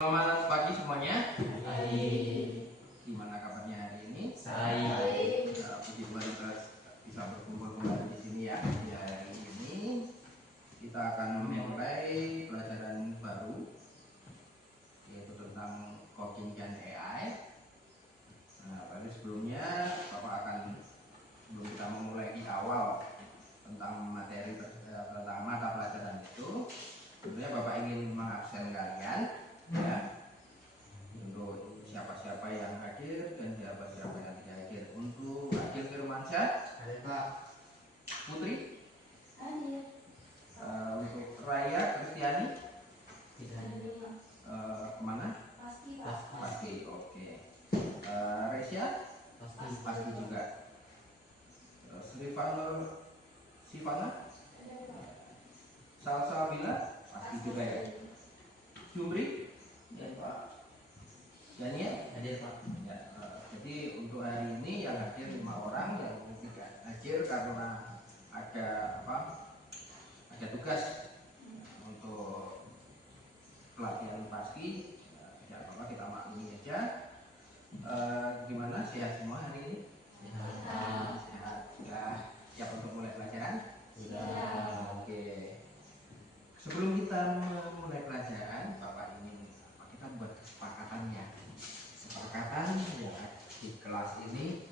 Selamat pagi semuanya. Baik. Gimana kabarnya hari ini? Baik. Puji Tuhan kita bisa berkumpul kembali di sini ya. Di hari ini kita akan memulai pelajaran baru yaitu tentang coding dan AI. Nah, pada sebelumnya Bapak akan sebelum kita memulai di awal tentang materi tentang mata pelajaran itu, sebenarnya Bapak ingin mengabsen kalian ya, untuk siapa-siapa yang hadir dan siapa-siapa yang tidak hadir. Untuk Agil Firmansyah, Ada Pak. Putri, Hadir. untuk Raya Kristiani, Tidak ada. kemana? Pasti Pak. Pasti, oke. Resya, pasti juga. Sivana, Salsabila, pasti juga ya. Jumri, Ya Pak. Daniel, Hadir Pak. ya. Jadi untuk hari ini yang hadir 5 orang, yang tidak hadir karena ada ada tugas untuk pelatihan pasti. Tidak apa-apa, kita maklumi aja. Gimana, sehat semua hari ini? Sehat. Sehat. Sudah siap untuk mulai pelajaran? Sudah. Oke. Sebelum kita memulai pelajaran, Bapak ingin kita buat kesepakatannya. Kesepakatan ya di kelas ini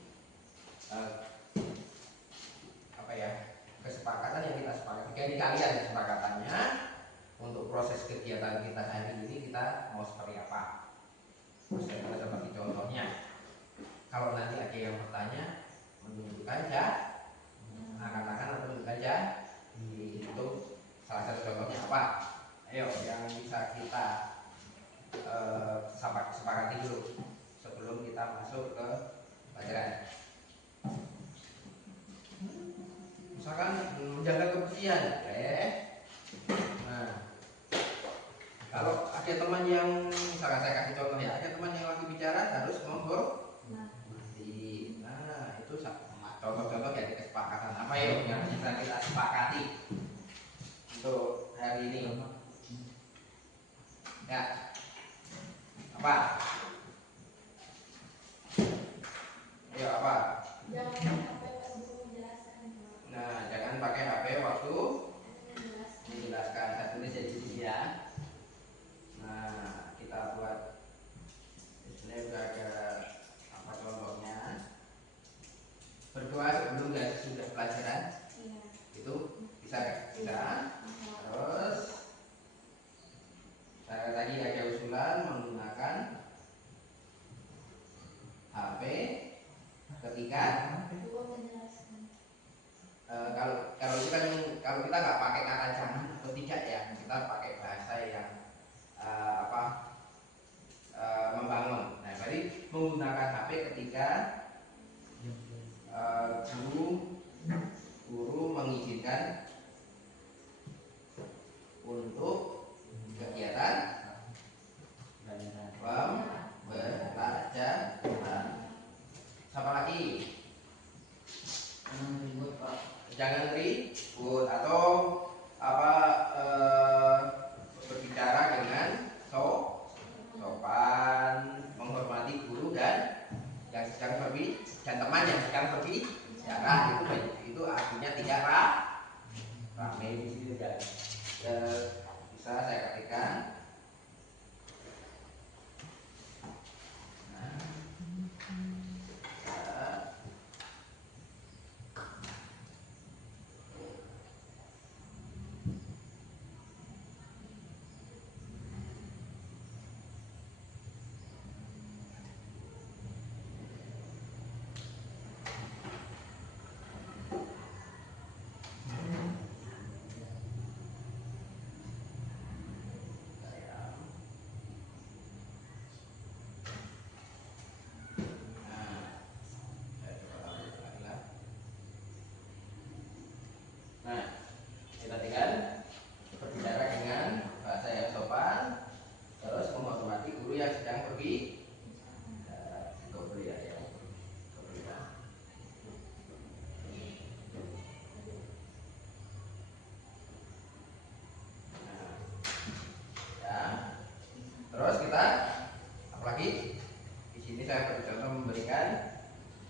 kesepakatan yang kita sepakati. Ini kalian kesepakatannya untuk proses kegiatan kita hari ini kita mau seperti apa? Saya seperti contohnya. Kalau nanti ada yang bertanya, menunjukkan ya, akan-akan atau menunjukkan ya, itu salah satu contohnya apa? Ayo yang bisa kita sepakati dulu sebelum kita masuk ke pelajaran. Misalkan menjaga kebersihan, Nah, kalau ada teman yang, misalkan saya kasih contoh ya, ada teman yang lagi bicara harus menghormati. Nah, itu contoh-contoh dari kesepakatan. Apa yuk yang bisa kita sepakati untuk hari ini? Ya, apa? Ayo apa? Jangan sampai pas guru menjelaskan. Nah, jangan pakai HP waktu Menjelaskan. menjelaskan. Saya tulis di sini ya. Nah, kita buat display udah ada apa contohnya. Berdoa sebelum dan sesudah pelajaran. Iya. Itu bisa nggak? Bisa. Terus saya tadi ada usulan menggunakan HP ketika Guru menjelaskan. kalau itu kan kalau kita nggak pakai kata jangan atau tidak ya, kita pakai bahasa yang membangun. Nah, berarti menggunakan HP ketika guru mengizinkan untuk kegiatan pembelajaran. Siapa lagi? Ribut Pak. Jangan ribut atau berbicara dengan sopan, menghormati guru dan yang sedang berbicara dan teman yang sedang berbicara. Itu artinya tidak rame di sini dan bisa saya ketikkan.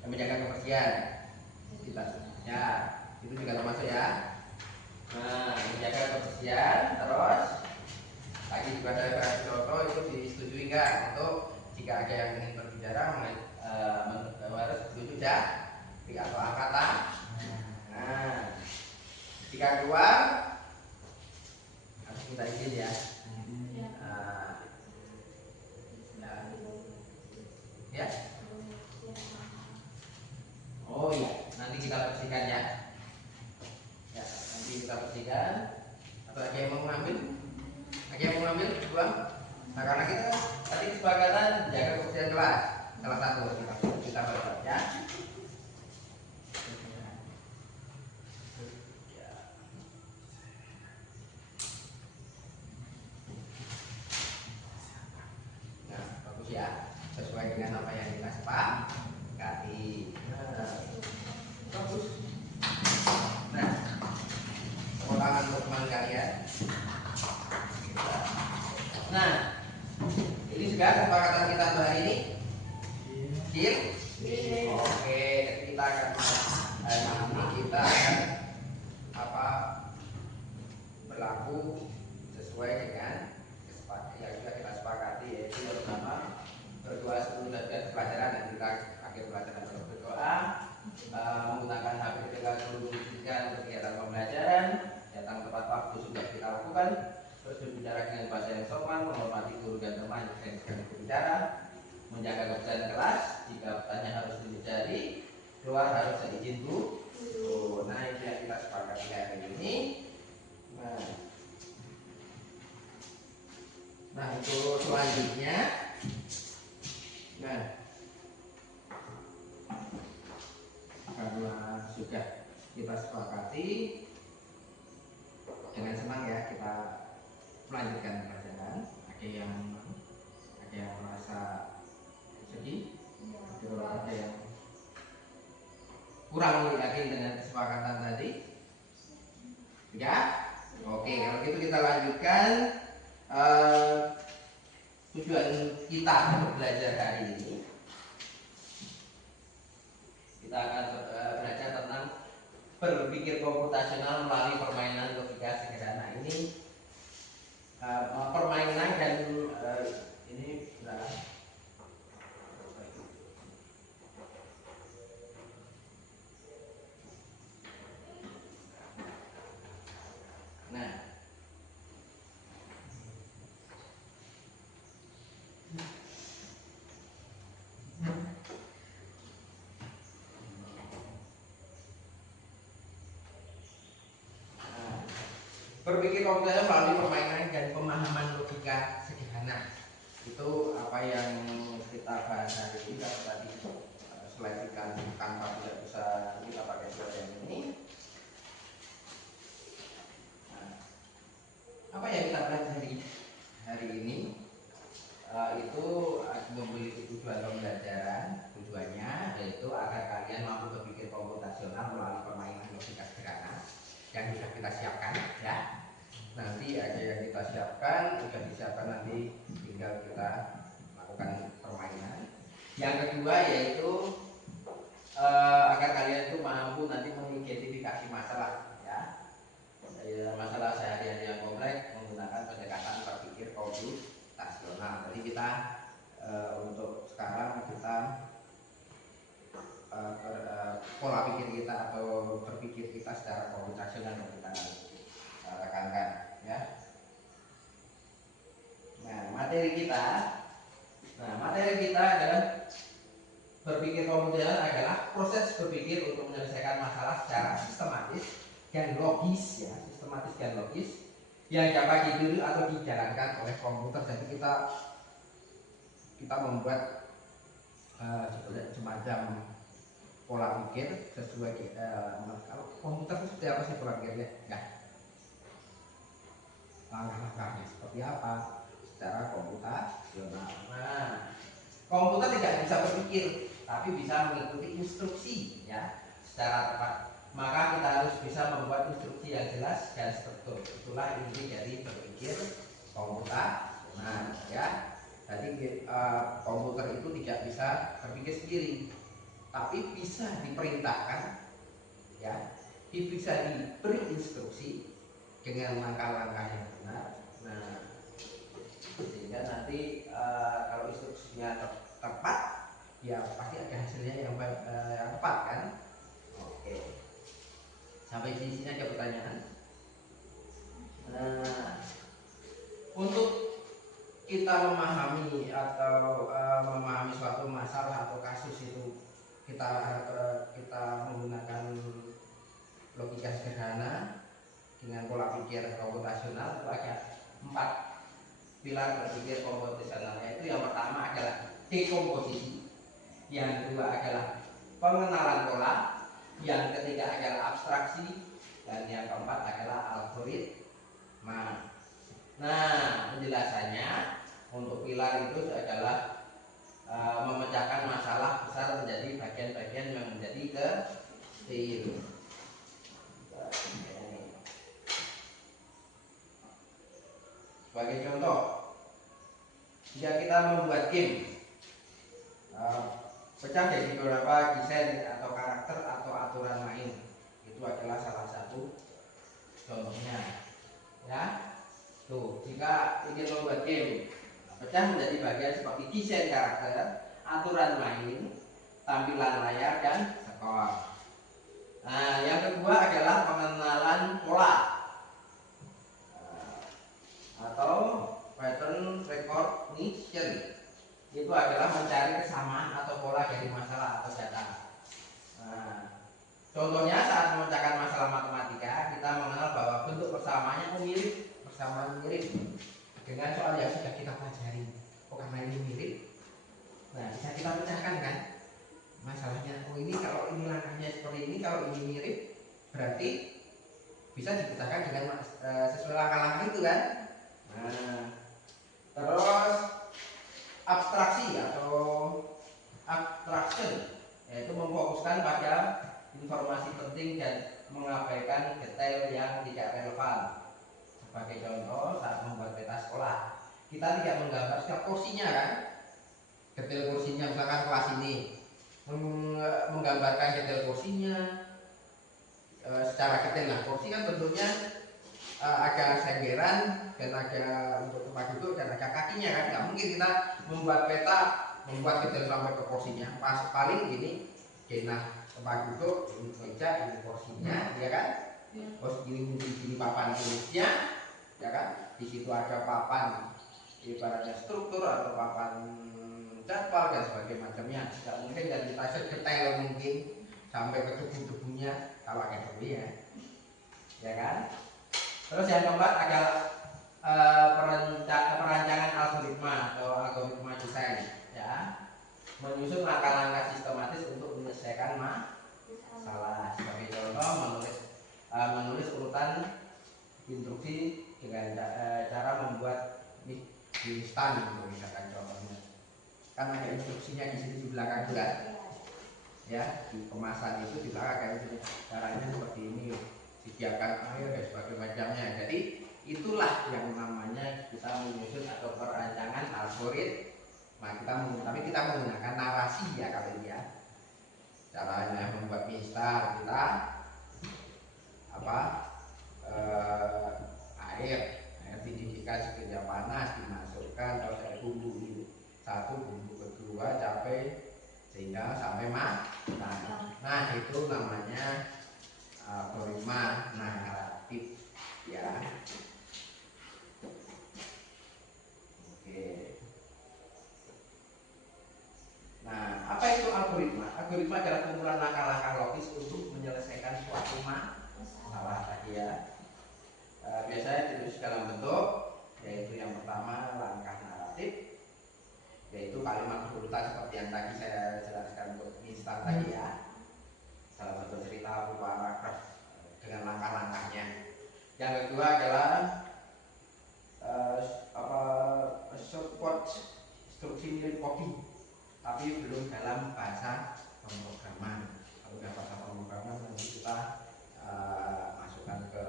menjaga kebersihan kita ya, itu juga termasuk ya. Nah, menjaga kebersihan. Terus lagi juga ada referensi foto, itu disetujui nggak untuk jika ada yang ingin berbicara harus setuju ya atau angkatan. Nah, jika keluar harus minta izin ya. Ya. Oh iya, nanti kita bersihkan ya. Ya, nanti kita bersihkan. Atau ada yang mau ngambil? Ada yang mau ngambil? Buang. Nah, karena kita tadi kesepakatan jaga kebersihan kelas. Salah satu kita berbuat ya. Nah, bagus ya. Sesuai dengan apa yang kita sepakati. Bagus. Nah, tangan untuk teman kalian. Nah, ini sudah kesepakatan kita untuk hari ini. Deal? Oke, jadi kita akan hari ini kita akan berlaku sesuai dengan kesepakatan yang sudah kita sepakati, yaitu pertama berdoa sebelum dan pelajaran, dan kita akhir pelajaran berdoa, menggunakan HP ketika seluruh untuk kegiatan pembelajaran, datang tepat waktu sudah kita lakukan, terus berbicara dengan bahasa yang sopan, menghormati guru dan teman yang sedang berbicara, menjaga kebersihan kelas, jika bertanya harus dihindari, keluar harus seizin guru. Nah, itu yang kita sepakati hari ini. Nah, untuk selanjutnya, nah, karena sudah kita sepakati, dengan senang ya kita melanjutkan pelajaran. Ada yang merasa sedih, ada yang kurang yakin dengan kesepakatan tadi. Ya, oke, kalau gitu kita lanjutkan. Tujuan kita untuk belajar hari ini, kita akan belajar tentang berpikir komputasional melalui permainan logika sederhana. Ini permainan dan ini nah, berpikir komputasional melalui permainan dan pemahaman logika sederhana. Itu apa yang kita bahas hari ini. Kalau tadi slide tanpa tidak bisa kita pakai slide yang ini. Nah, apa yang kita pelajari hari ini itu memiliki tujuan pembelajaran. Tujuannya yaitu agar kalian mampu berpikir komputasional melalui permainan logika sederhana yang sudah kita siapkan ya. Nanti ada yang kita siapkan, sudah disiapkan, nanti tinggal kita lakukan permainan. Yang kedua yaitu agar kalian itu mampu nanti mengidentifikasi masalah ya. Masalah sehari-hari yang kompleks menggunakan pendekatan berpikir komputasional. Jadi kita untuk sekarang kita pola pikir kita atau berpikir kita secara komputasional yang kita tekankan ya. Nah, materi kita adalah berpikir komputasional adalah proses berpikir untuk menyelesaikan masalah secara sistematis dan logis ya, yang dapat ditiru atau dijalankan oleh komputer. Jadi kita membuat semacam pola pikir sesuai kalau komputer itu seperti apa sih pola pikirnya? Nah, langkah-langkahnya seperti apa secara komputasional. Nah, komputer tidak bisa berpikir, tapi bisa mengikuti instruksi ya secara tepat. Maka kita harus bisa membuat instruksi yang jelas dan struktur. Itulah inti dari berpikir komputasional ya. Jadi komputer itu tidak bisa berpikir sendiri. tapi bisa diperintahkan, ya, bisa diberi instruksi dengan langkah-langkah yang benar. Nah, sehingga nanti kalau instruksinya tepat, ya pasti ada hasilnya yang tepat kan. Oke, sampai di sini ada pertanyaan. Nah, untuk kita memahami atau memahami suatu masalah atau kasus itu kita menggunakan logika sederhana dengan pola pikir komputasional. Itu ada 4 pilar berpikir komputasional, yaitu yang pertama adalah dekomposisi, yang kedua adalah pengenalan pola, yang ketiga adalah abstraksi, dan yang keempat adalah algoritma. Nah, penjelasannya untuk pilar itu adalah memecahkan masalah besar menjadi bagian-bagian yang menjadi kecil. Sebagai contoh, jika kita membuat game, pecah jadi beberapa desain atau karakter atau aturan main, itu adalah salah satu contohnya. Ya, tuh, jika ingin membuat game, pecah menjadi bagian seperti desain karakter, aturan main, tampilan layar, dan skor. Nah, yang kedua adalah pengenalan pola atau pattern recognition. Itu adalah mencari kesamaan atau pola dari masalah atau data. Nah, contohnya saat memecahkan masalah matematika, kita mengenal bahwa bentuk persamaannya mirip, persamaan mirip dengan soal yang sudah kita pelajari. Oh, karena ini mirip, nah bisa kita pecahkan kan masalahnya. Oh, ini kalau ini langkahnya seperti ini, kalau ini mirip, berarti bisa dipecahkan dengan sesuai langkah-langkah itu kan. Nah, terus abstraksi atau abstraction, yaitu memfokuskan pada informasi penting dan mengabaikan detail yang tidak relevan. Sebagai contoh, saat membuat peta sekolah, kita tidak menggambar setiap kursinya kan, detail kursinya, misalkan kelas ini menggambarkan detail kursinya secara detail. Nah, kursi kan bentuknya ada senggeran dan ada untuk tempat duduk dan ada kakinya kan. Nggak mungkin kita membuat peta membuat detail sampai ke kursinya. Paling ini denah tempat duduk, ini meja, ini kursinya, ya kan. Terus ini papan tulisnya, ya kan. Di situ ada papan ibaratnya struktur atau papan jadwal dan sebagainya macamnya. Tidak mungkin dan kita sedetail mungkin sampai ke debu-debunya kalau ada debu ya kan. Terus yang keempat adalah perancangan algoritma atau algoritma desain, ya, menyusun langkah-langkah sistematis untuk menyelesaikan masalah. Sebagai contoh, menulis urutan instruksi dengan cara membuat instan, misalkan contohnya. Kan ada instruksinya di sini di belakang juga, ya, di kemasan itu di belakang kayak gitu. Caranya seperti ini, sediakan air dan sebagainya macamnya. Jadi itulah yang namanya kita menyusun atau perancangan algoritma. Tapi kita menggunakan narasi ya kali ini ya. Caranya membuat instan, kita air dididihkan sekejap panas, dimasukkan, terus ada bumbu ini satu, bumbu kedua, cabai, sehingga sampai matang. Nah, itu namanya algoritma naratif, ya. Oke. Nah, apa itu algoritma? Algoritma adalah kumpulan langkah-langkah logis untuk menyelesaikan suatu masalah tadi ya. Biasanya ditulis dalam bentuk, yaitu yang pertama langkah naratif, yaitu kalimat berurutan seperti yang tadi saya jelaskan untuk instan tadi ya, dalam bentuk cerita atau paragraf dengan langkah-langkahnya. Yang kedua adalah shortcut instruksi mirip coding, tapi belum dalam bahasa pemrograman. Kalau sudah bahasa pemrograman nanti kita masukkan ke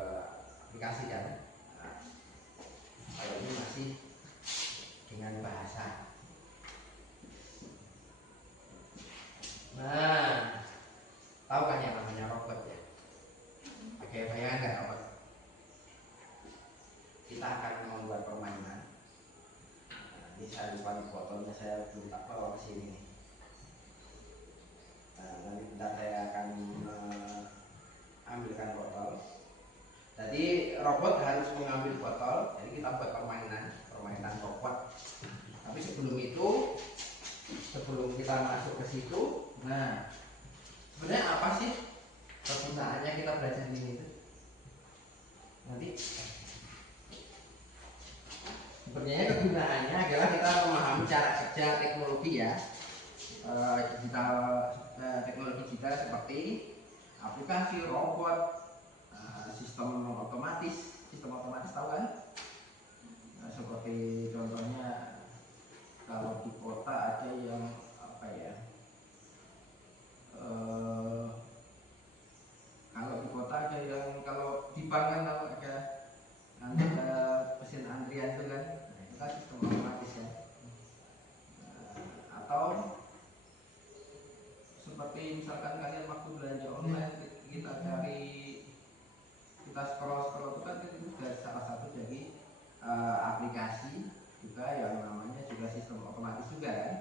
aplikasi kan. Nah, kalau ini masih dengan bahasa. Nah, saya lupa di botolnya, saya belum tak bawa ke sini. Nah, nanti bentar saya akan ambilkan botol. Jadi robot harus mengambil botol. Jadi kita buat permainan robot. Tapi sebelum itu, sebelum kita masuk ke situ, nah sebenarnya apa sih kegunaannya kita belajar ini itu? Nanti sebenarnya kegunaannya adalah kita memahami cara kerja teknologi ya, digital, teknologi digital seperti aplikasi, robot, sistem otomatis tahu kan? Nah, seperti contohnya kalau di kota ada yang apa ya? Kalau di kota ada yang, kalau di bank kan kalau ada mesin antrian itu kan, nah, itu kan sistem otomatis ya. Atau seperti misalkan kalian waktu belanja online, kita cari, kita scroll itu kan itu juga salah satu dari aplikasi juga yang namanya juga sistem otomatis juga kan.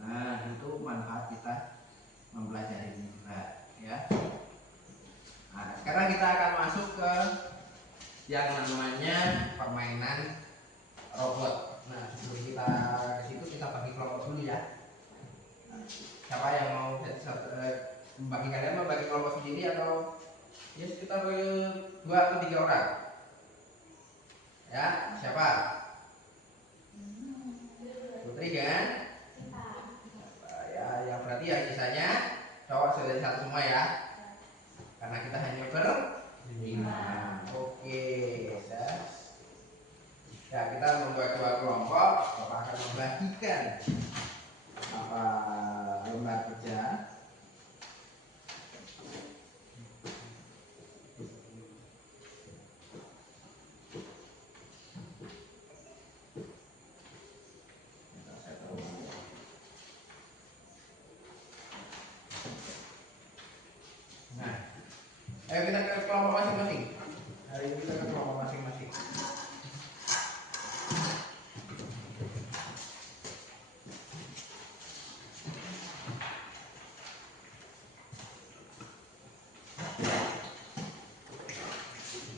Nah itu manfaat kita mempelajari ini juga ya. Nah sekarang kita akan masuk ke yang namanya permainan robot. Nah sebelum kita ke situ kita bagi kelompok dulu ya. Nah, siapa yang mau membagi, kalian mau bagi kelompok sendiri atau ya kita bagi 2 atau 3 orang? Ya, siapa? Putri kan? Ya, yang berarti yang sisanya cowok sudah satu semua ya. Karena kita hanya berlima. Oke, ya kita membuat 2 kelompok. Bapak akan membagikan lembar kerja. Ayo kita ke kelompok masing-masing. Hari ini kita ke kelompok masing-masing.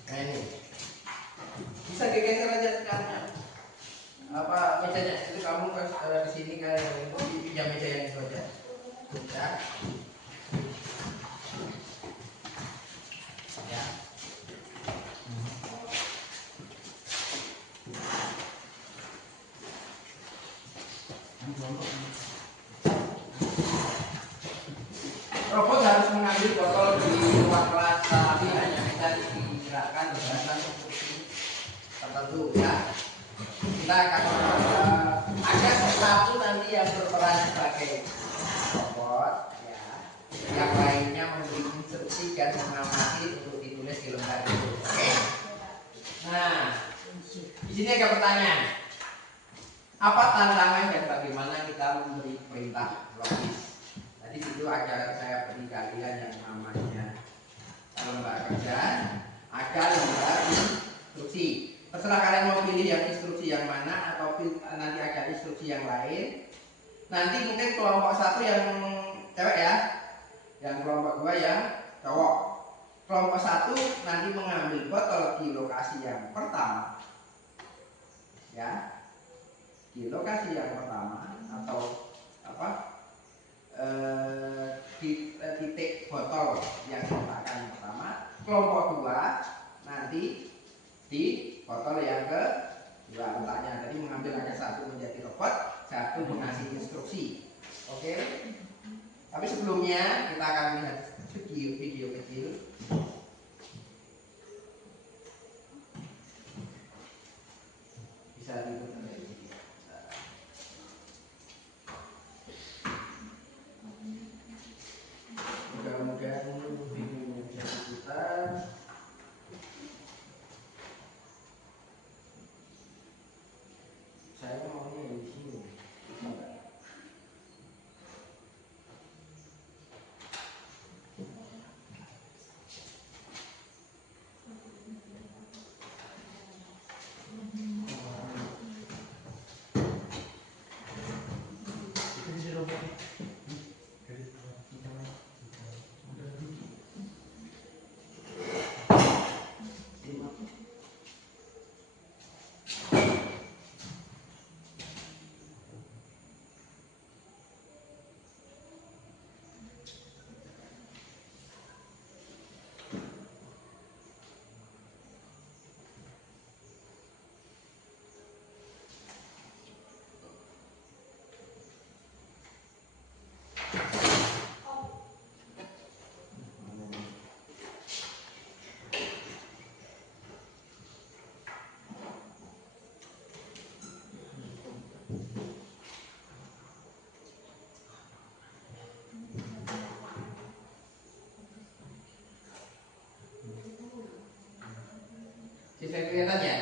Nah ini bisa digeser aja sekarang. Apa mejanya? Itu kamu ke sini kayak itu pinjam meja yang itu aja. Ya. Robot harus mengambil botol di ruang kelas, tapi hanya bisa digerakkan berdasarkan instruksi tertentu ya. Kita akan ada satu nanti yang berperan sebagai robot ya, yang lainnya memberi instruksi dan mengamati untuk ditulis di lembar itu. Oke. Nah, di sini ada pertanyaan. Apa tantangan dan bagaimana kita memberi perintah logis? Jadi itu agar saya beri kalian yang namanya lembar kerja, ada lembar instruksi. Terserah kalian mau pilih yang instruksi yang mana atau nanti ada instruksi yang lain. Nanti mungkin kelompok 1 yang cewek ya, yang kelompok 2 yang cowok. Kelompok 1 nanti mengambil botol di lokasi yang pertama, ya. Di lokasi yang pertama atau apa di titik botol yang diletakkan pertama. Kelompok 2 nanti di botol yang kedua letaknya. Jadi mengambil ada 1 menjadi robot, 1 mengasih instruksi. Oke. Tapi sebelumnya kita akan lihat video kecil. Bisa diputar. Mudah-mudahan videonya bisa diputar. Saya maunya di sini. Bisa kelihatan ya?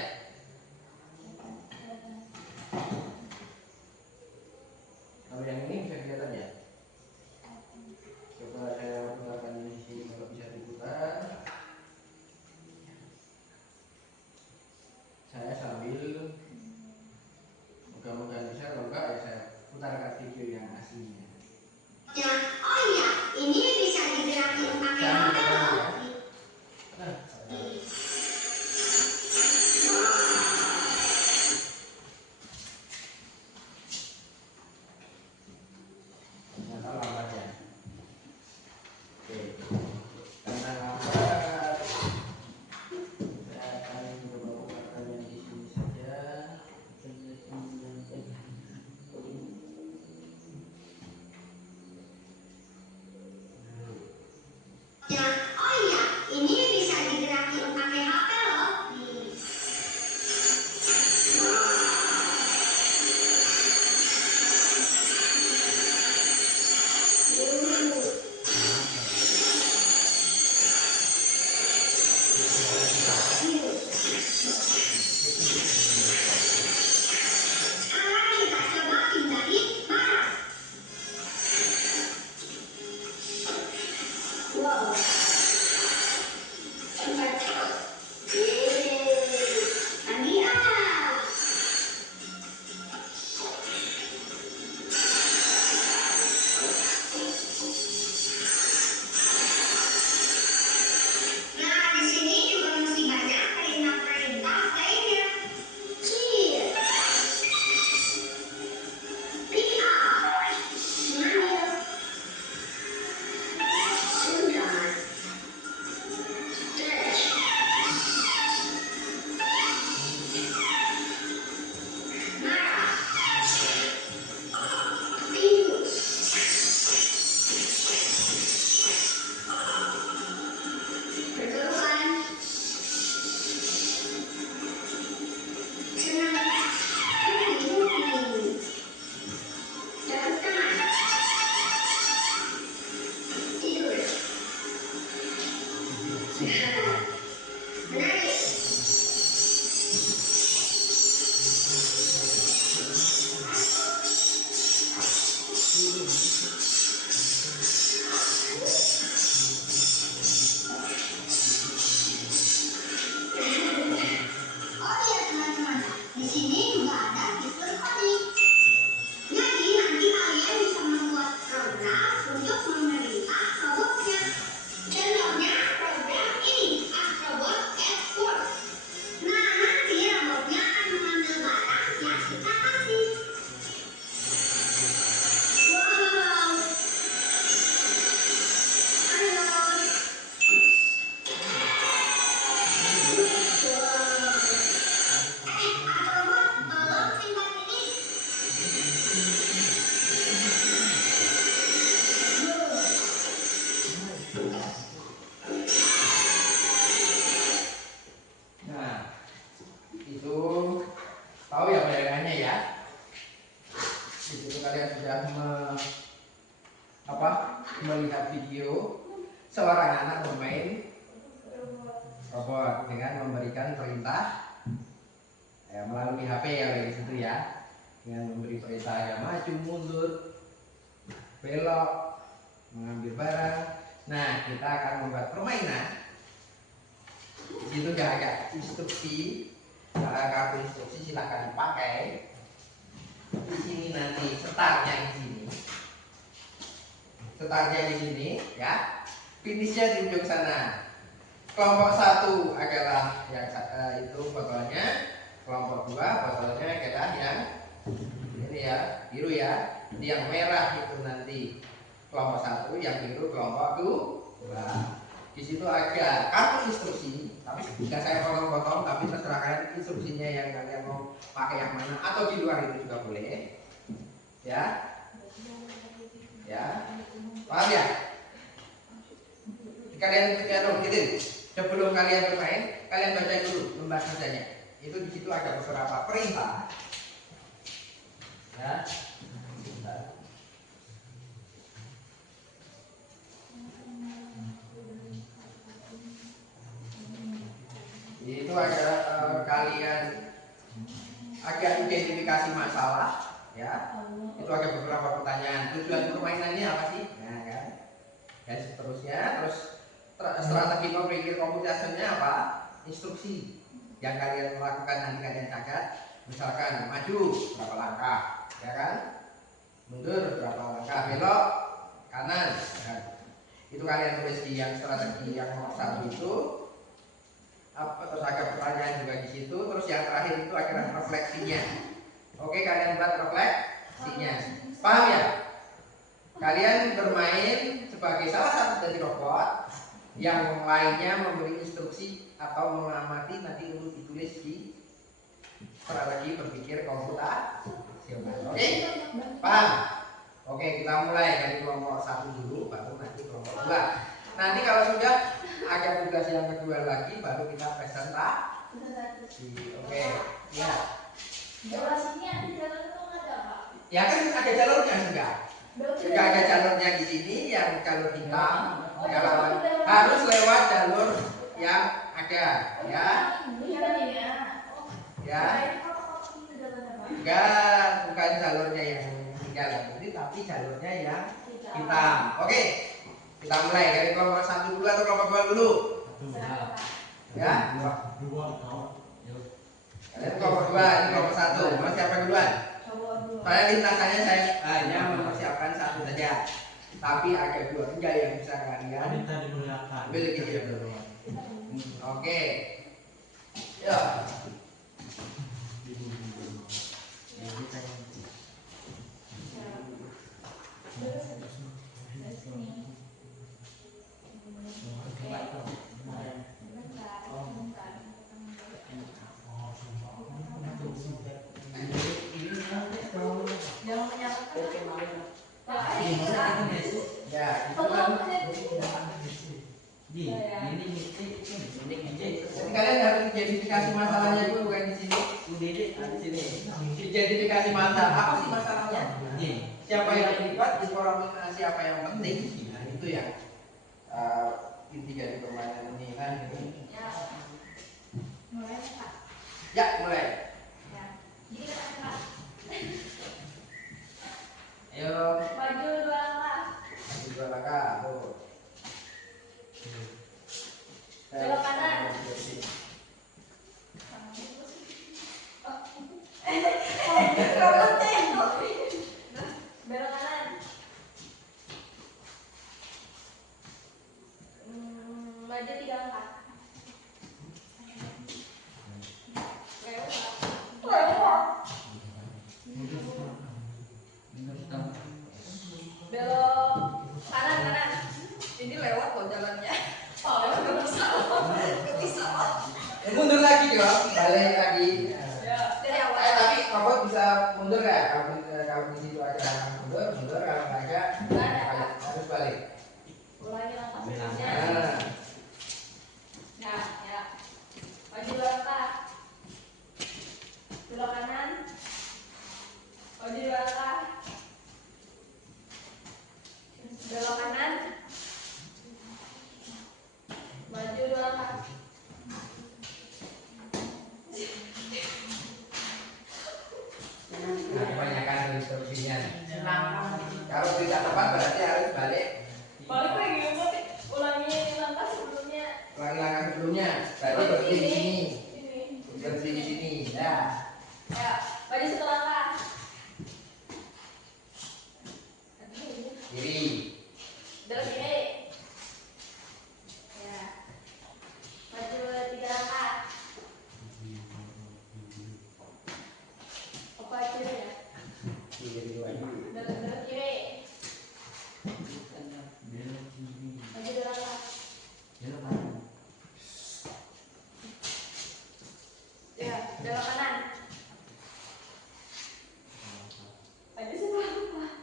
Kalau yang ini bisa kelihatan ya? Coba saya putarkan di sini kalau bisa diputar. Saya sambil mudah-mudahan bisa, kalau enggak ya saya putarkan video yang aslinya. Ya, oh iya, ini bisa digerakin pakai Jangan apa? lupa ya. Ternyata lambat ya. Oke, karena lambat, saya akan coba putarkannya di sini saja. Ya, oh iya, ini bisa digerakin pakai HP loh. Sekarang kita coba pindahin Mars. Wow. Cepat. Lagi ah. Nah, di sini juga masih banyak perintah-perintah lainnya. Cheers. Pick up. Ngambil. Sudah. Stretch. Marah. Tidur. Berkeluhan. Senang. Dapat teman. Tidur. Menangis. Oh iya teman-teman, di sini juga ada fitur coding. Jadi nanti kalian bisa membuat program untuk memerintah robotnya. Contohnya program ini, Astrobot at Work. Nah, nanti robotnya akan mengambil barang yang kita kasih. Wow. Halo. Astrobot, tolong simpan ini. Nah, itu tahu ya bayangannya ya. Di situ kalian sudah melihat video seorang anak bermain robot dengan memberikan perintah melalui HP ya di situ ya, dengan memberi perintah ya maju mundur belok mengambil barang. Nah, kita akan membuat permainan. Di situ nggak ada instruksi, kartu instruksi silahkan dipakai. Di sini nanti startnya di sini. startnya di sini ya, finishnya di ujung sana. Kelompok 1 adalah yang itu botolnya, kelompok 2 botolnya adalah yang ini ya, biru ya. Jadi yang merah itu nanti kelompok 1, yang biru kelompok 2. Di situ ada kartu instruksi, tapi tidak saya potong-potong, tapi terserah kalian instruksinya yang kalian mau pakai yang mana, atau di luar itu juga boleh. Ya, ya, paham ya? Kalian gitu. Sebelum kalian bermain, kalian baca dulu lembar kerjanya. Itu di situ ada beberapa perintah. Ya. Bentar. Itu ada kalian agak identifikasi masalah, ya. Itu ada beberapa pertanyaan. Tujuan permainan ini apa sih? Nah, kan? Dan seterusnya, terus strategi berpikir computationnya apa? Instruksi yang kalian lakukan nanti kalian catat. Misalkan maju berapa langkah, ya kan? Mundur berapa langkah, belok kanan, ya kan? Itu kalian tulis di yang strategi yang nomor 1 itu. Terus ada pertanyaan juga di situ. Terus yang terakhir itu adalah refleksinya. Oke, kalian buat refleksinya. Paham ya? Kalian bermain sebagai salah satu dari robot, yang lainnya memberi instruksi atau mengamati, nanti untuk ditulis di strategi berpikir komputasional. Oke, paham? Oke, kita mulai dari kelompok 1 dulu, baru nanti kelompok 2. Nanti kalau sudah ada tugas yang kedua lagi, baru kita presentasi. Oke, ya. Durasinya ada jalan itu nggak ada Pak? Ya kan ada jalurnya juga. Juga ada jalurnya di sini, yang jalur hitam. Kalau harus lewat jalur yang ada, ya. Ya. Enggak, bukan jalurnya yang tinggal ini, tapi jalurnya yang hitam. Oke. Kita mulai dari kelompok 1 dulu atau kelompok 2 dulu? Ya? Kalian kelompok 2, ini kelompok 1. Mau siapa duluan? Saya lintasannya saya hanya mempersiapkan 1 saja. Tapi ada 2 3 yang bisa kalian ambil gitu. Oke. Ya. Ya, itu kan. Jadi kalian harus identifikasi masalahnya dulu kan di sini. Identifikasi masalah. Apa sih masalahnya? Siapa yang terlibat, informasi apa yang penting? Nah, itu ya. Inti dari permainan ini kan ini. Mulai Pak. Ya, mulai. Ya. Jadi kita Ayo. maju 2 langkah. Maju 2 langkah. Tuh. Belok kanan. Belok kanan. Maju 3 langkah. Belok kanan. Ini lewat loh jalannya. Mundur lagi dong, balik lagi. Dari awal. Tapi kamu bisa mundur ya? Kalau di situ ada mundur, kalau nggak ada harus balik. Ulangi langkah sebelumnya. Nah, Nah, ya. Maju 2 langkah. Belok kanan. Maju 2 langkah. Belok kanan. Maju 2 langkah. kebanyakan instruksinya. Kalau tidak tepat berarti harus balik. Balik lagi, ulangi langkah sebelumnya. Ulangi langkah sebelumnya. Berarti berhenti di sini. Ini. Berhenti di sini. Ya. Ya, maju 1 langkah. Kiri. Belok kiri. Belok kiri. Maju 2 langkah. Belok kanan. Ya, belok kanan. Maju 1 langkah.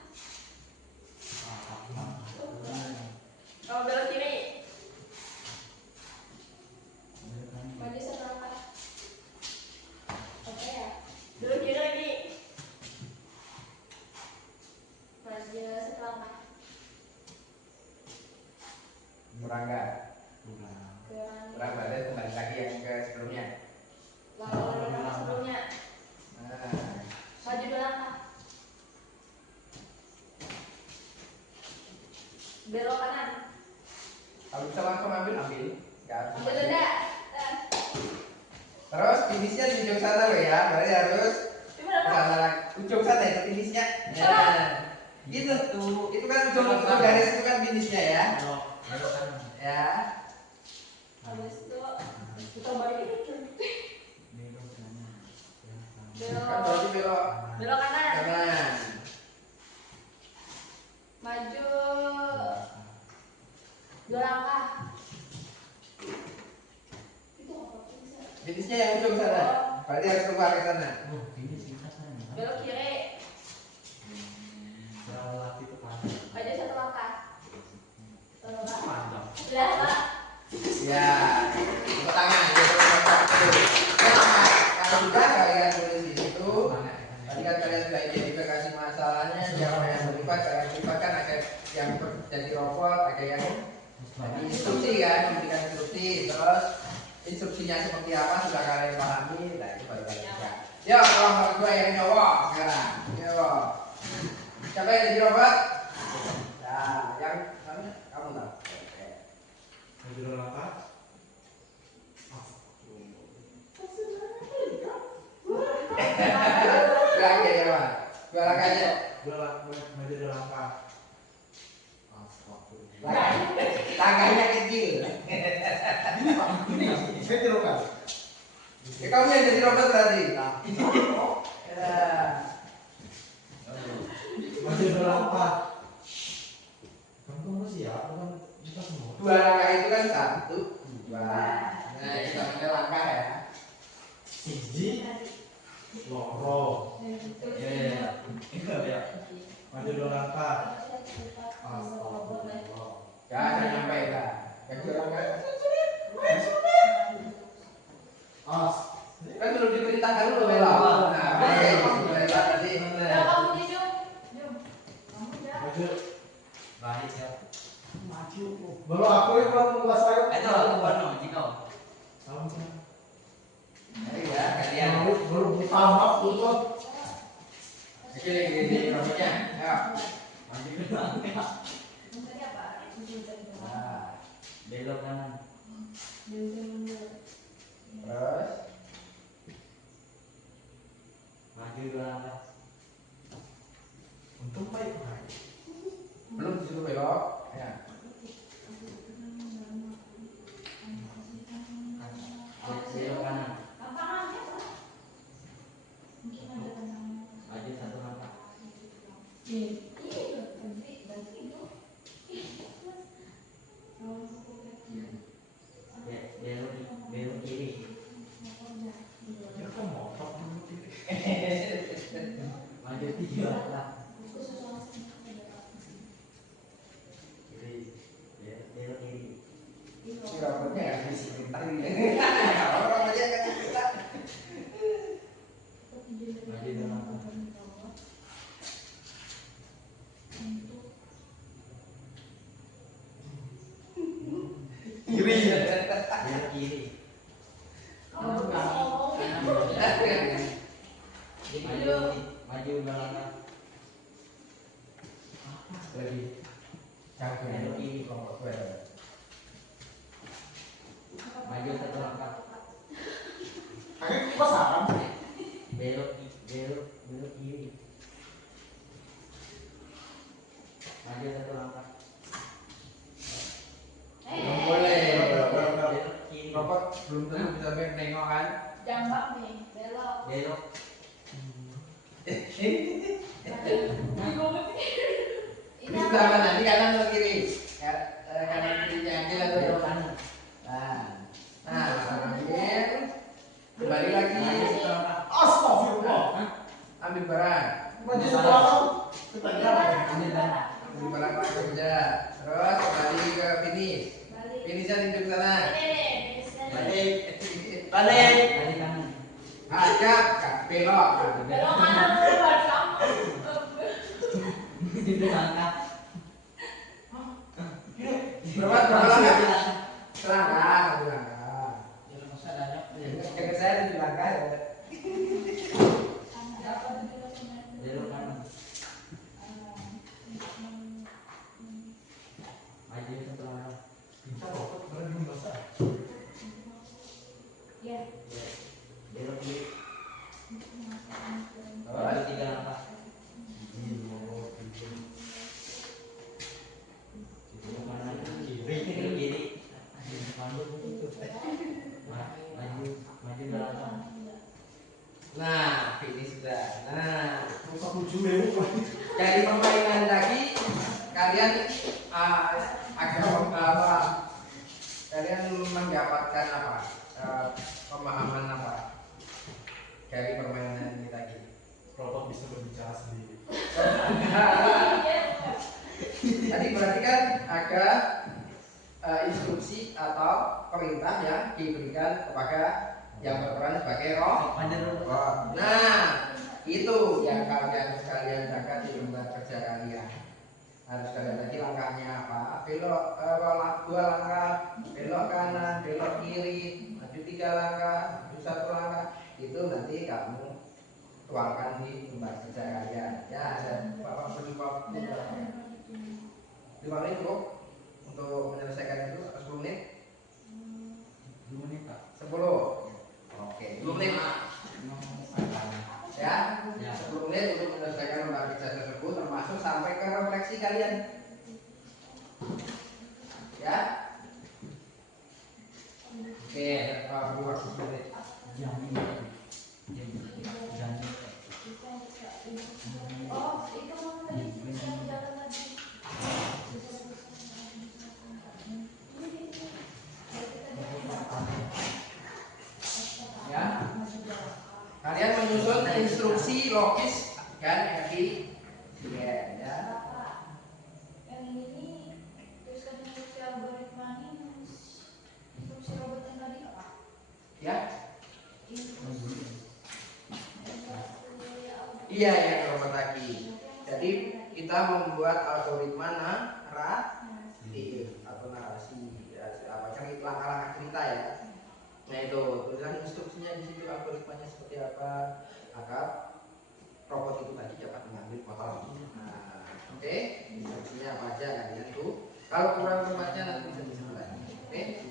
Kamu belok kiri. Belok kanan. Maju 1 langkah. Oke ya. Belok kiri lagi. Maju 1 langkah. Kurang nggak? Kurang. Kurang berarti kembali lagi yang ke sebelumnya. Lalu langkah sebelumnya. Nah, Maju 2 langkah. Belok kanan. kalau bisa langsung ambil. Nggak harus Ambil maju. dada. Terus finishnya di ujung sana loh ya, berarti harus Coba ke dada. sana lagi. Ujung sana itu finishnya. Nah, gitu tuh. Itu kan ujung garis itu kan finishnya ya. Belok kanan. Ya. Habis itu kita balik itu. Belok kanan. Kan berarti belok Belok kanan. kanan. Maju 2 langkah. Itu apa bisa? Finishnya yang ujung sana. Berarti harus keluar ke sana. Oh, ini kita sana. Belok kiri. Kalau laki itu kanan. Maju 1 langkah. 1 langkah. Mantap. Lah, Pak. Ya, tepuk tangan. Ya, kalau sudah kalian tulis di situ. Tadi kan kalian sudah identifikasi masalahnya, siapa yang terlibat, jangan terlibatkan, ada yang jadi robot, ada yang jadi instruksi kan, memberikan instruksi, terus instruksinya seperti apa sudah kalian pahami, nah itu baru kalian bisa. Yuk, kelompok kedua yang nyowok sekarang, yuk. Siapa yang jadi robot? Nah, yang namanya kamu tahu. Oke. Maju 2 langkah. Bilang aja ya, Pak. Dua langkah aja. Maju 2 langkah. Astagfirullah. Tangganya kecil. Ini Pak, ini saya tirukan. Ya, kamu yang jadi robot berarti. Ya. Maju 2 langkah. Kamu masih ya? Bukan kita semua. Dua langkah itu kan 1, 2. Nah, itu namanya langkah ya. Siji. Loro. Ya. Maju 2 langkah. Astagfirullah. Jangan nyampe lah. Kecil langkah. Kan belum diperintahkan dulu belok. Nah, oke, belok tadi. Belok kamu di Jum. Jum. Kamu udah. Maju. Balik ya. Maju. Baru aku yang mau ngelas saya. Salam kan. Ayo ya, kalian. Baru ditambah itu. Oke, gini robotnya. Ayo. Maju 2 langkah. Tadi apa? Nah, Belok kanan. terus Maju 2 langkah. Untung baik. belum disuruh belok. Ya. Belok kanan. Maju 1 langkah. Belok kiri. Ya kok motor dulu kiri. Maju 3 langkah. Kiri. Belok kiri. Si robotnya nggak bisa diperintahin. Kalau robotnya nggak bisa. Maju 2 langkah. Kiri. Belok kiri. Maju 2 langkah. Lagi. Campur Belok kiri. kelompok gue. Maju 1 langkah. Kakek kita saran. Belok kiri. Maju 1 langkah. Belum boleh. Belok kiri. Robot belum tentu bisa nengok kan. Jambak nih, belok. Belok. Maju Ini sebelah mana? Di kanan atau kiri? Kanan kirinya ambil atau kanan? Nah, ambil. Kembali lagi. Astagfirullah. Ambil barang. Maju sebelah. Ambil barang lagi saja. Terus kembali ke finish. Finishnya tunjuk sana. Balik. Hadap, belok. Berapa langkah? Selangkah, satu langkah. Jangan saya 7 langkah ya. Bisa rokok karena belum basah. Nah, finish sudah. Nah, Masa 7.000 dari permainan tadi kalian agak apa? Kalian mendapatkan apa? Pemahaman apa dari permainan ini tadi? Robot bisa berbicara sendiri. Tadi berarti kan ada instruksi atau perintah yang diberikan kepada yang berperan sebagai robot. Nah, itu yang kalian jaga di lembar kerja kalian. Harus kalian tadi langkahnya apa? Belok 2 langkah, belok kanan, belok kiri, maju 3 langkah, maju 1 langkah. Itu nanti kamu tuangkan di lembar kerja kalian. Ya, Bapak beri waktu 5 menit cukup untuk menyelesaikan itu atau 10 menit? 10 menit Pak. 10. Oke, 10 menit. Ya, 10 menit untuk menyelesaikan lembar kerja tersebut termasuk sampai ke refleksi kalian. Ya. Oke, beri waktu 10 menit. Ya. Kalian menyusun instruksi logis kan yang di ya. Yang ini tuliskan instruksi algoritma ini instruksi robot yang tadi apa? Ya. Instruksi. Iya ya robot lagi. Jadi kita membuat algoritma naratif atau narasi apa langkah-langkah cerita ya. Nah itu tulisan instruksinya di situ algoritmanya seperti apa agar robot itu tadi dapat mengambil motor. Nah, oke, instruksinya apa aja kalian itu. Kalau kurang tempatnya nanti bisa disebut lagi. Oke.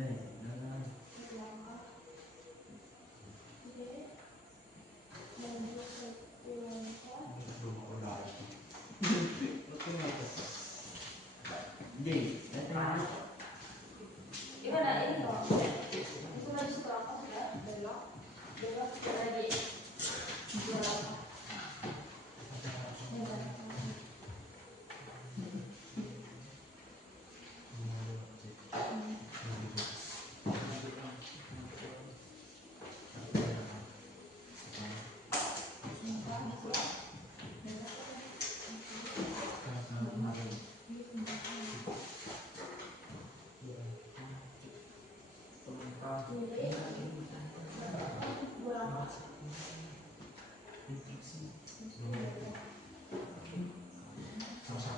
langkah. Oke. Maju satu langkah. Belum udah. Gimana ini loh? Itu maju satu langkah sudah belok, belok lagi. Dua langkah.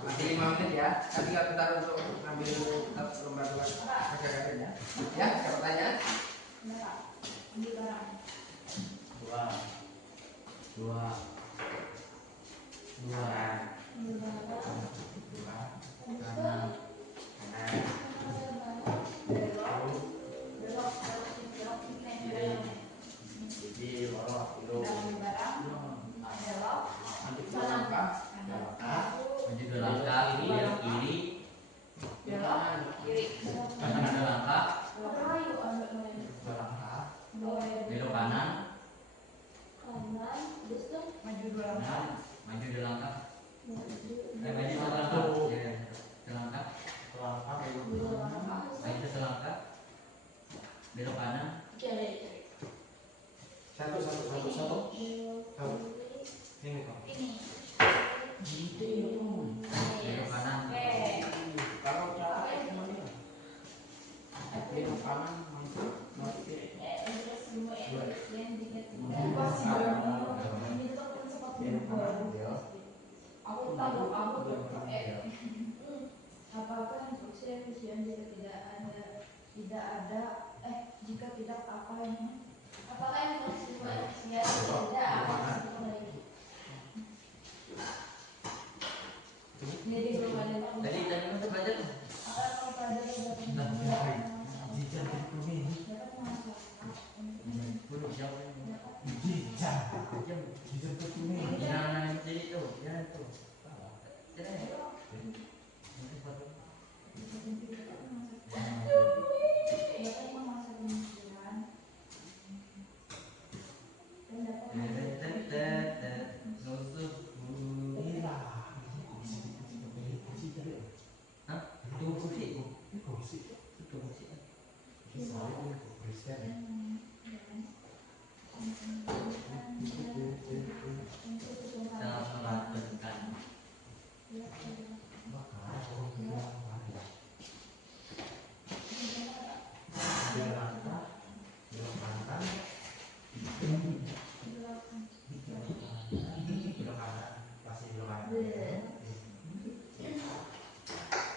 Masih 5 menit ya. Nanti kita bentar untuk ngambil lembar-lembar kerja ya. Ya, ada pertanyaan? Ambil barang. Dua. Ambil barang. Kanan. Belok, belok, belok, Kiri. Kiri, lorot, kiri. ambil barang. Belok, Nanti dua langkah. Maju 2 langkah, kiri, belok, kiri. kanan 2 langkah, Ayo ambil lagi. Dua langkah. belok kanan, Kanan, terus tuh maju dua kanan, langkah. maju 2 langkah, Maju maju 1 langkah, ya, 1 langkah, Dua langkah. dua langkah. maju 1 langkah, belok kanan, Kiri. Satu. Belok Ini kok. ini. belok kanan, Oke. Kalau cara semuanya. Belok kanan, maju, maju kiri. Terus semua yang pasti dong. Ini tuh kan sempat berubah. Aku tahu aku apakah instruksi revisi jika jika tidak apa ini apakah instruksi revisi tidak akan disebut lagi. Jadi belum ada tadi untuk belajar tuh, akan kalau pada dapat Jijan dari kuning. masalah. belum jauh, Jijan. jam, Jijan dari kuning. jangan jadi tuh, jangan tuh, jangan,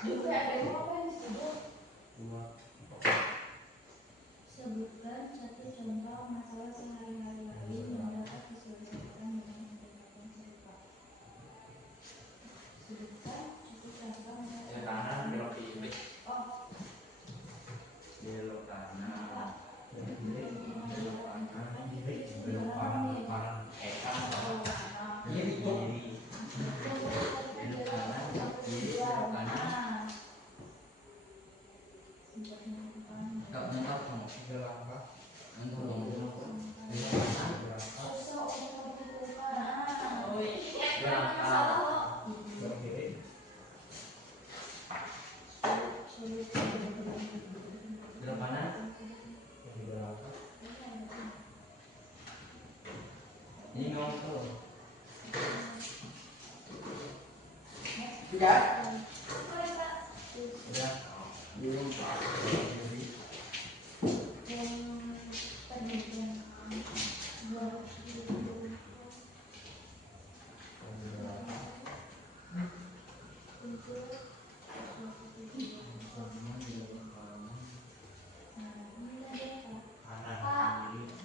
Juga ada apa yang disebut? Sebutkan satu contoh masalah sehari-hari lain yang dapat diselesaikan dengan pendekatan serupa. Sebutkan satu contoh masalah. kanan, belok kiri, Oh, belok kanan, Belok kanan. kiri, belok kanan, kiri, belok kanan, tak nengok kamu, Tiga langkah. nengok dong, belok kanan, Dua langkah. susah untuk dilakukan. Oh iya, belok kanan, masalah. Belok kiri. belok kanan, Dua langkah. ini ngomong tuh, Tiga. udah, belum, Kanan. Kiri.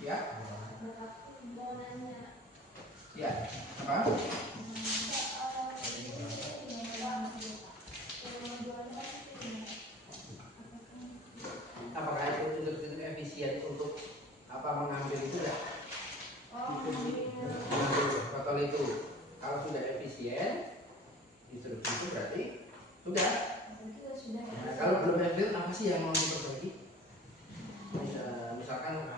Ya. Dua langkah. Ya. Apa? efisien untuk mengambil itu ya. Oh, Mengambil botol itu. Kalau sudah efisien instruksi itu berarti sudah. sudah ya. Nah, kalau belum efisien apa sih yang mau diperbaiki? Misalkan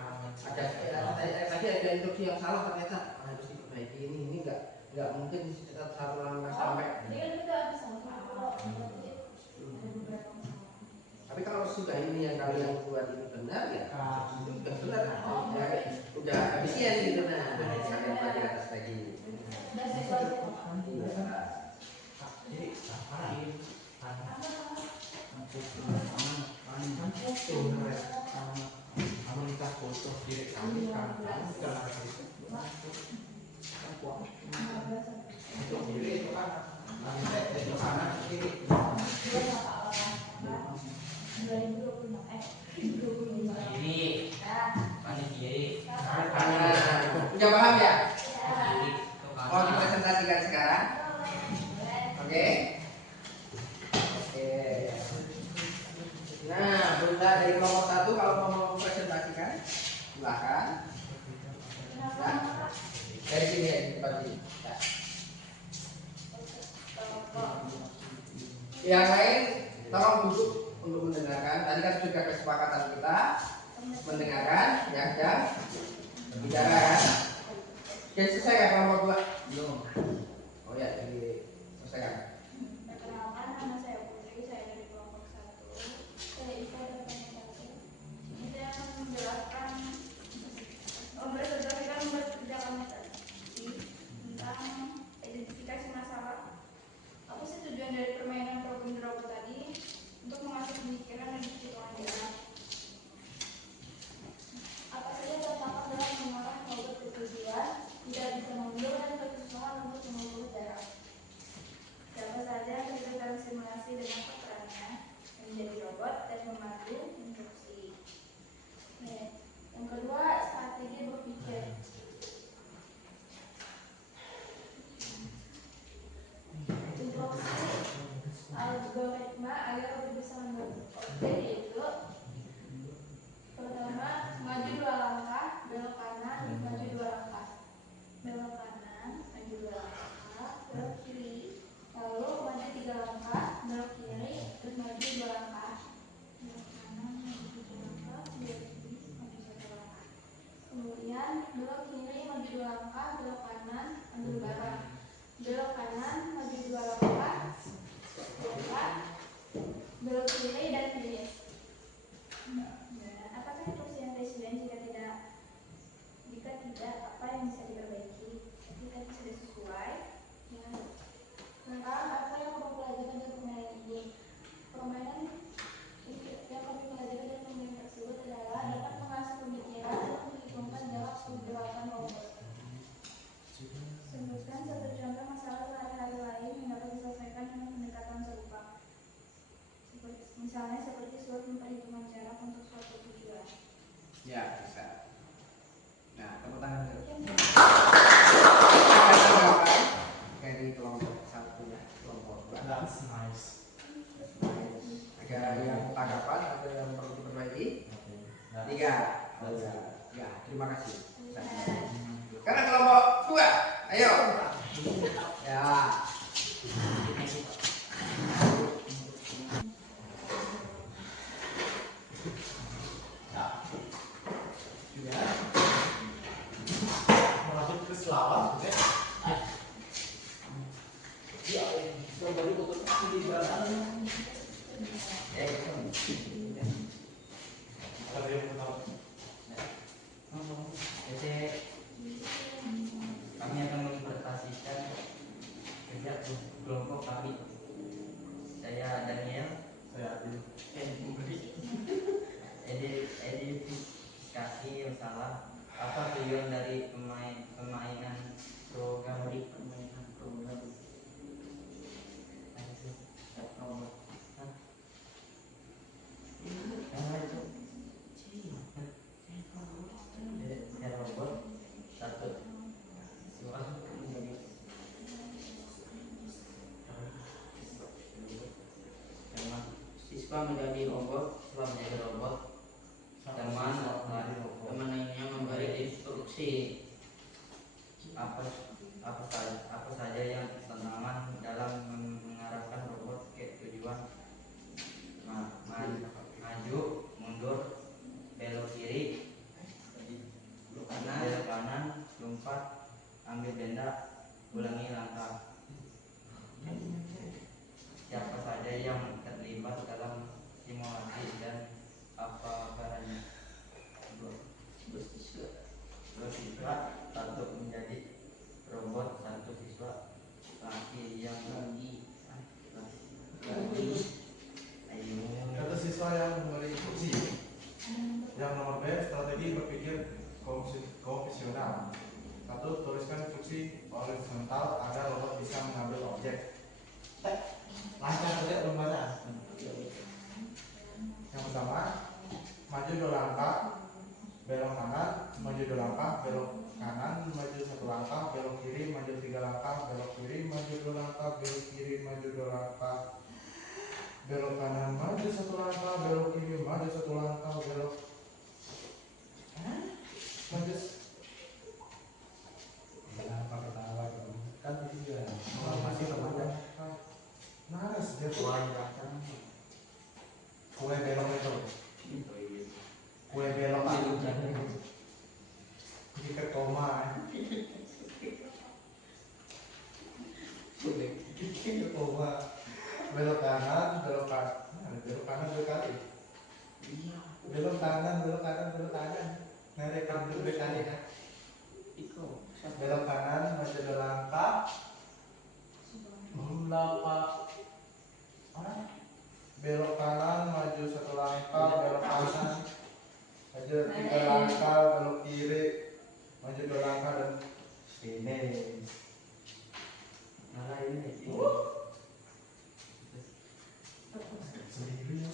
tadi ada instruksi yang salah ternyata harus diperbaiki ini nggak mungkin satu langkah sampai. Jadi kan kita ada satu berarti ada beberapa masalah. Tapi kalau sudah ini yang kalian buat ini benar ya itu sudah benar, udah efisien gitu. Nah kalian bagi atas lagi. Dan saya Jadi ngapain? Kamu minta foto kiri kami kan? Itu kiri itu kan? Itu kanan kiri. 2025 Kiri, paling kiri. Udah paham ya? Kiri, ke Mau kanan. dipresentasikan sekarang? Oke. Nah, Bunda dari kelompok 1 kalau mau presentasikan silakan. Nah, dari sini ya, di depan sini. Ya. Yang lain tolong duduk untuk mendengarkan. Tadi kan sudah kesepakatan kita mendengarkan, yang bicara ya. Oke, selesai kan kelompok 2? Belum. Oh ya, jadi selesai kan? Perkenalkan, nama saya Putri, saya dari kelompok 1. Saya IPA dan Komunikasi. Ini saya akan menjelaskan mempresentasikan kerjaan tadi tentang identifikasi masalah. Apa sih tujuan dari permainan problem robot tadi? Untuk mengasah pemikiran dan perhitungan jarak. Apa saja tantangan dalam mengarah robot ke tujuan? Tidak bisa mundur dan kesusahan untuk mengukur jarak. Siapa saja bisa dalam simulasi dengan perannya menjadi robot dan memandu instruksi. Yang kedua, strategi berpikir. Instruksi algoritma agar robot bisa membentuk objek yaitu pertama, maju 2 langkah, belok kanan, maju 2 langkah. Belok kanan, maju 2 langkah, belok kiri, lalu maju 3 langkah, belok kiri, terus maju 2 langkah. Belok kanan, maju 3 langkah, belok kiri, maju 1 langkah. Kemudian belok kiri, maju 2 langkah, belok kanan, ambil barang. Belok kanan, maju 2 langkah, belok kiri dan finish. Apakah instruksi yang presiden jika tidak apa yang bisa diperbaiki? Jika sudah sesuai, ya. Tentang apa yang kamu pelajari dari permainan ini? Permainan yang kami pelajari dari permainan tersebut adalah dapat mengasah pemikiran dan menghitungkan jarak pergerakan robot. Sebutkan satu contoh masalah sehari-hari lain yang dapat diselesaikan dengan pendekatan serupa. Misalnya seperti suatu perhitungan jarak untuk suatu tujuan. Ya, bisa. Nah, tepuk tangan dulu. Dari kelompok 1 ya, kelompok 2. That's nice. Ada yang tanggapan, ada yang perlu diperbaiki? 3. Oh, ya, terima kasih. Sekarang kelompok 2, ayo. Ya. Melanjut ke selawat, oke? Ya, baru untuk di belakang. Ada yang mau Jadi kami akan mempresentasikan kerja kelompok kami. Saya Daniel. saya Adil. Edifikasi masalah. Apa tujuan dari permainan program di permainan program? Robot satu siswa menjadi robot temannya memberi instruksi apa saja yang tentangan dalam mengarahkan robot ke tujuan, maju, mundur, belok kiri, belok kanan, lompat, ambil benda, ulangi langkah. Siapa saja yang terlibat dalam simulasi dan apa caranya? Dua siswa, satu menjadi robot, satu siswa laki yang lagi. Ayo. Kata siswa yang memberi instruksi. Yang nomor B, strategi berpikir konvensional. Satu, tuliskan instruksi horizontal agar robot bisa mengambil objek. Lancar saja lembaran. Yang pertama, maju 2 langkah, belok kanan, maju 2 langkah, belok kanan, maju 1 langkah, belok kiri, maju 3 langkah, belok kiri, maju 2 langkah, belok kiri, maju 2 langkah, belok kanan, maju 1 langkah, belok kiri, maju 1 langkah, belok maju. Kenapa ketawa kan itu juga masih remaja. Naras dia kue belok itu. Kue belok itu. Jika koma. Koma. Belok kanan, belok kanan. Belok kanan 2 kali. Belok kanan, belok kanan, belok kanan. Narik dulu 2 kali ya. Belok kanan, maju 2 langkah. Belok kanan, maju 1 langkah, belok kanan, maju 3 langkah, belok kiri, maju 2 langkah dan sini. Nah ini.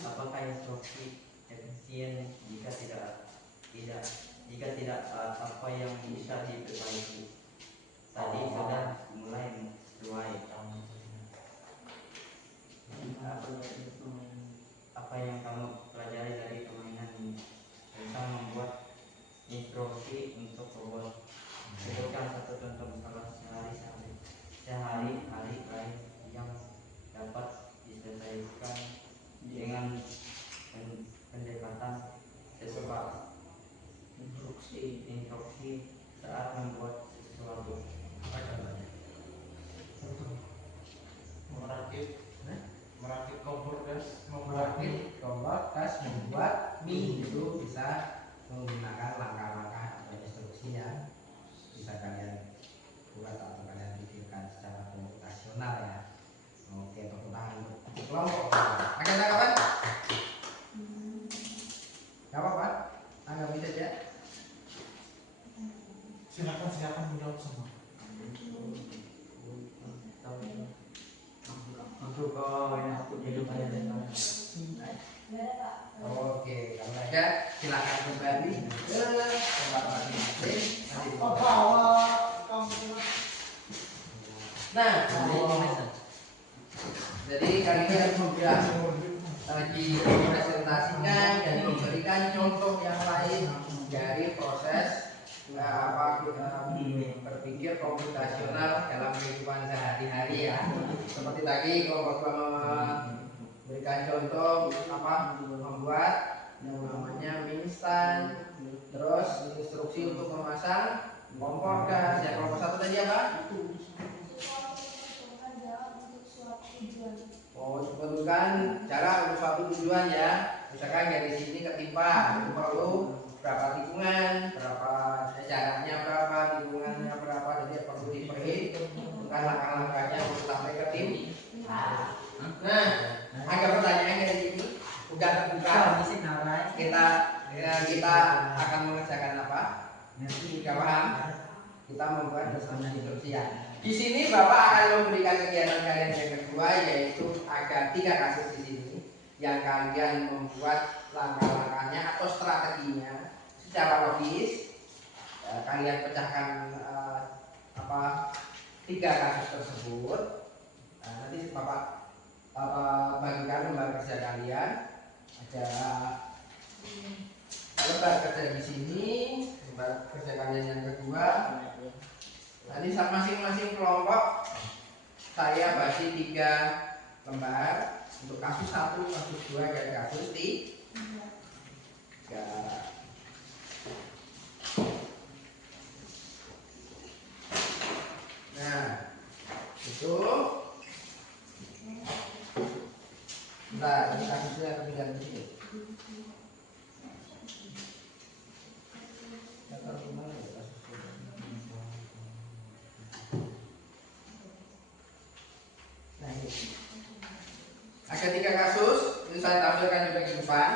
Apakah instruksi efisien jika tidak apa yang bisa diperbaiki? Tadi sudah mulai sesuai. Apa yang kamu pelajari dari permainan ini tentang membuat instruksi untuk robot? Sebutkan satu contoh masalah sehari-hari lain yang dapat diselesaikan dengan pendekatan sesuatu. Instruksi saat membuat sesuatu. Apa contohnya? Merakit kompor gas, Merakit kompor gas, membuat mie itu bisa menggunakan langkah-langkah atau instruksi yang bisa kalian buat atau kalian pikirkan secara komputasional ya. Oke, tepuk tangan untuk kelompok. Ada tanggapan? Gak apa-apa, tanggapi saja. silakan menjawab semua. Untuk yang aku hidup ada di sana. Oke, kalau ada silakan kembali ke tempat masing-masing. Nah, jadi kalian sudah dipresentasikan dan memberikan contoh yang lain dari proses berpikir komputasional dalam kehidupan sehari-hari ya. Seperti tadi kelompok memberikan contoh membuat yang namanya mie instan, terus instruksi untuk memasang kompor gas. Ya, kelompok 1 tadi apa? Oh, tentukan cara untuk suatu tujuan ya. Misalkan dari sini ke timpa itu perlu berapa tikungan, berapa jaraknya berapa, tikungannya berapa, jadi perlu diperhitungkan langkah-langkahnya untuk sampai ke tim. Nah, ada pertanyaan dari sini udah terbuka. Kita akan mengerjakan apa? Jika paham, kita membuat instruksian. Di sini Bapak akan memberikan kegiatan kalian yang kedua, yaitu ada 3 kasus di sini yang kalian membuat langkah-langkahnya atau strateginya secara logis. Kalian pecahkan 3 kasus tersebut. Nanti Bapak bagikan lembar kerja kalian. Ada selesai kerja di sini, kerja kalian yang kedua. Nanti masing-masing kelompok saya bagi 3 lembar untuk kasus 1, kasus 2, dan kasus 3. Nah, itu. Bentar, ini kasusnya ketinggalan di sini. Nah, ini. Ada 3 kasus, ini saya tampilkan juga di depan.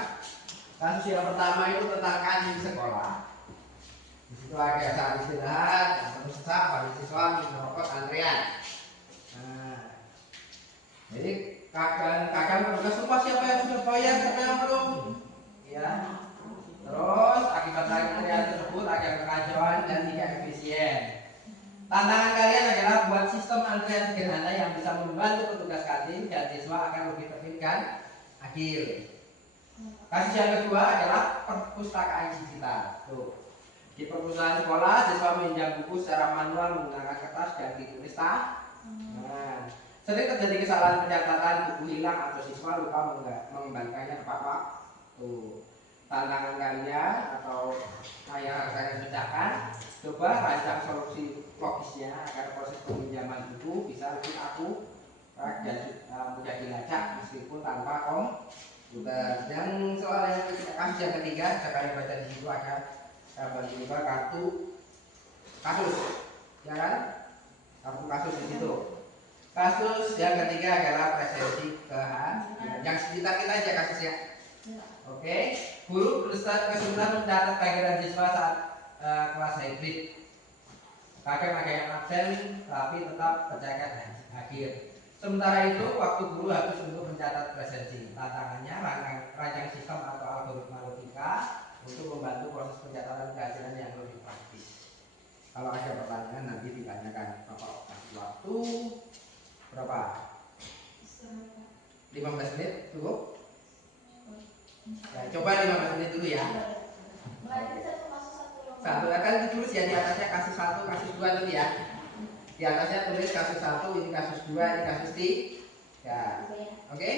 Kasus yang pertama itu tentang kantin sekolah. Di situ ada saat istirahat, atau sesak, bagi siswa merokok antrean. Nah, jadi kadang petugas lupa siapa yang sudah bayar, siapa yang belum. Ya. Terus akibat dari antrean tersebut ada kekacauan dan tidak efisien. Tantangan kalian adalah buat sistem antrean sederhana yang bisa membantu petugas kantin dan siswa akan lebih tertib dan adil. Kasus yang kedua adalah perpustakaan digital. Tuh. Di perpustakaan sekolah, siswa meminjam buku secara manual menggunakan kertas dan ditulis tangan. Sering terjadi kesalahan pencatatan, buku hilang atau siswa lupa mengembalikannya tepat waktu. Tantangan kalian atau yang harus kalian kerjakan, coba rancang solusi logisnya agar proses peminjaman buku bisa lebih akurat dan mudah dilacak meskipun tanpa komputer. Dan soal yang kasus yang ketiga, bisa kalian baca di situ ada bantu juga kartu kasus, ya kan? Kartu kasus di situ. Kasus yang ketiga adalah presensi kehadiran. Yang sekitar kita aja kasusnya. Oke, guru kesulitan mencatat kehadiran siswa saat kelas hybrid. Kadang ada yang absen, tapi tetap tercatat hadir. Sementara itu, waktu guru habis untuk mencatat presensi. Tantangannya rancang sistem atau algoritma logika untuk membantu proses pencatatan kehadiran yang lebih praktis. Kalau ada pertanyaan nanti ditanyakan. Bapak kasih waktu berapa? 15 menit cukup? Ya, coba 15 menit dulu ya. Satu akan ditulis ya di atasnya kasus 1, kasus 2 dulu ya. Di atasnya tulis kasus 1, ini kasus 2, ini kasus 3. Oke?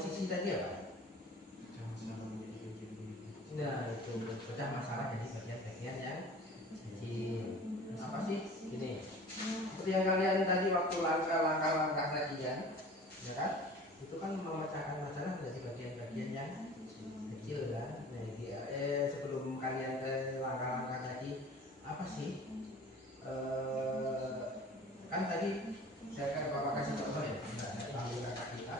posisi tadi apa? Jangan Nah itu pecah masalah jadi bagian-bagian yang kecil. Apa sih? Gini. Seperti yang kalian tadi waktu langkah-langkah tadi ya kan? Itu kan memecahkan masalah menjadi bagian-bagian yang kecil kan? Nah, sebelum kalian ke langkah-langkah tadi apa sih? Kan tadi saya kan bapak kasih contoh ya, saya ambil kakak kita.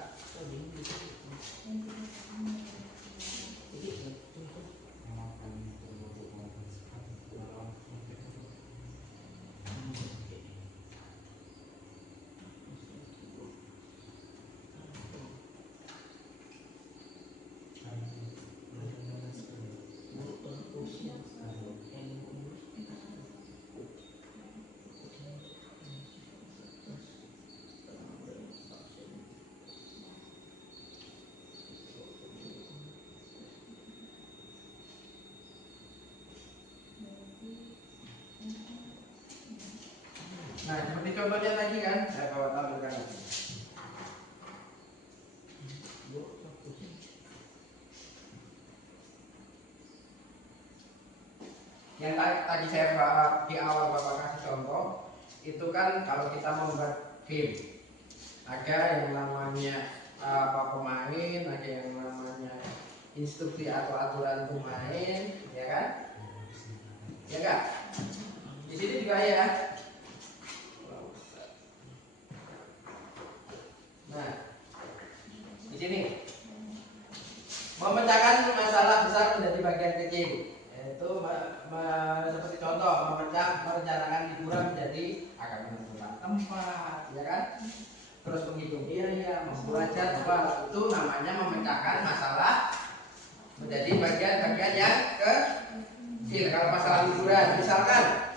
Nah, seperti contohnya tadi kan, saya bawa tampilkan itu. Yang tadi saya bahas di awal bapak kasih contoh, itu kan kalau kita membuat game, ada yang namanya pemain, ada yang namanya instruksi atau aturan pemain, ya kan? Ya kan? Di sini juga ya. Nah, di sini memecahkan masalah besar menjadi bagian kecil, yaitu seperti contoh merencanakan liburan menjadi akan menentukan tempat, ya kan? Terus menghitung biaya, membuat jadwal, itu namanya memecahkan masalah menjadi bagian-bagian yang kecil. Kalau masalah liburan, misalkan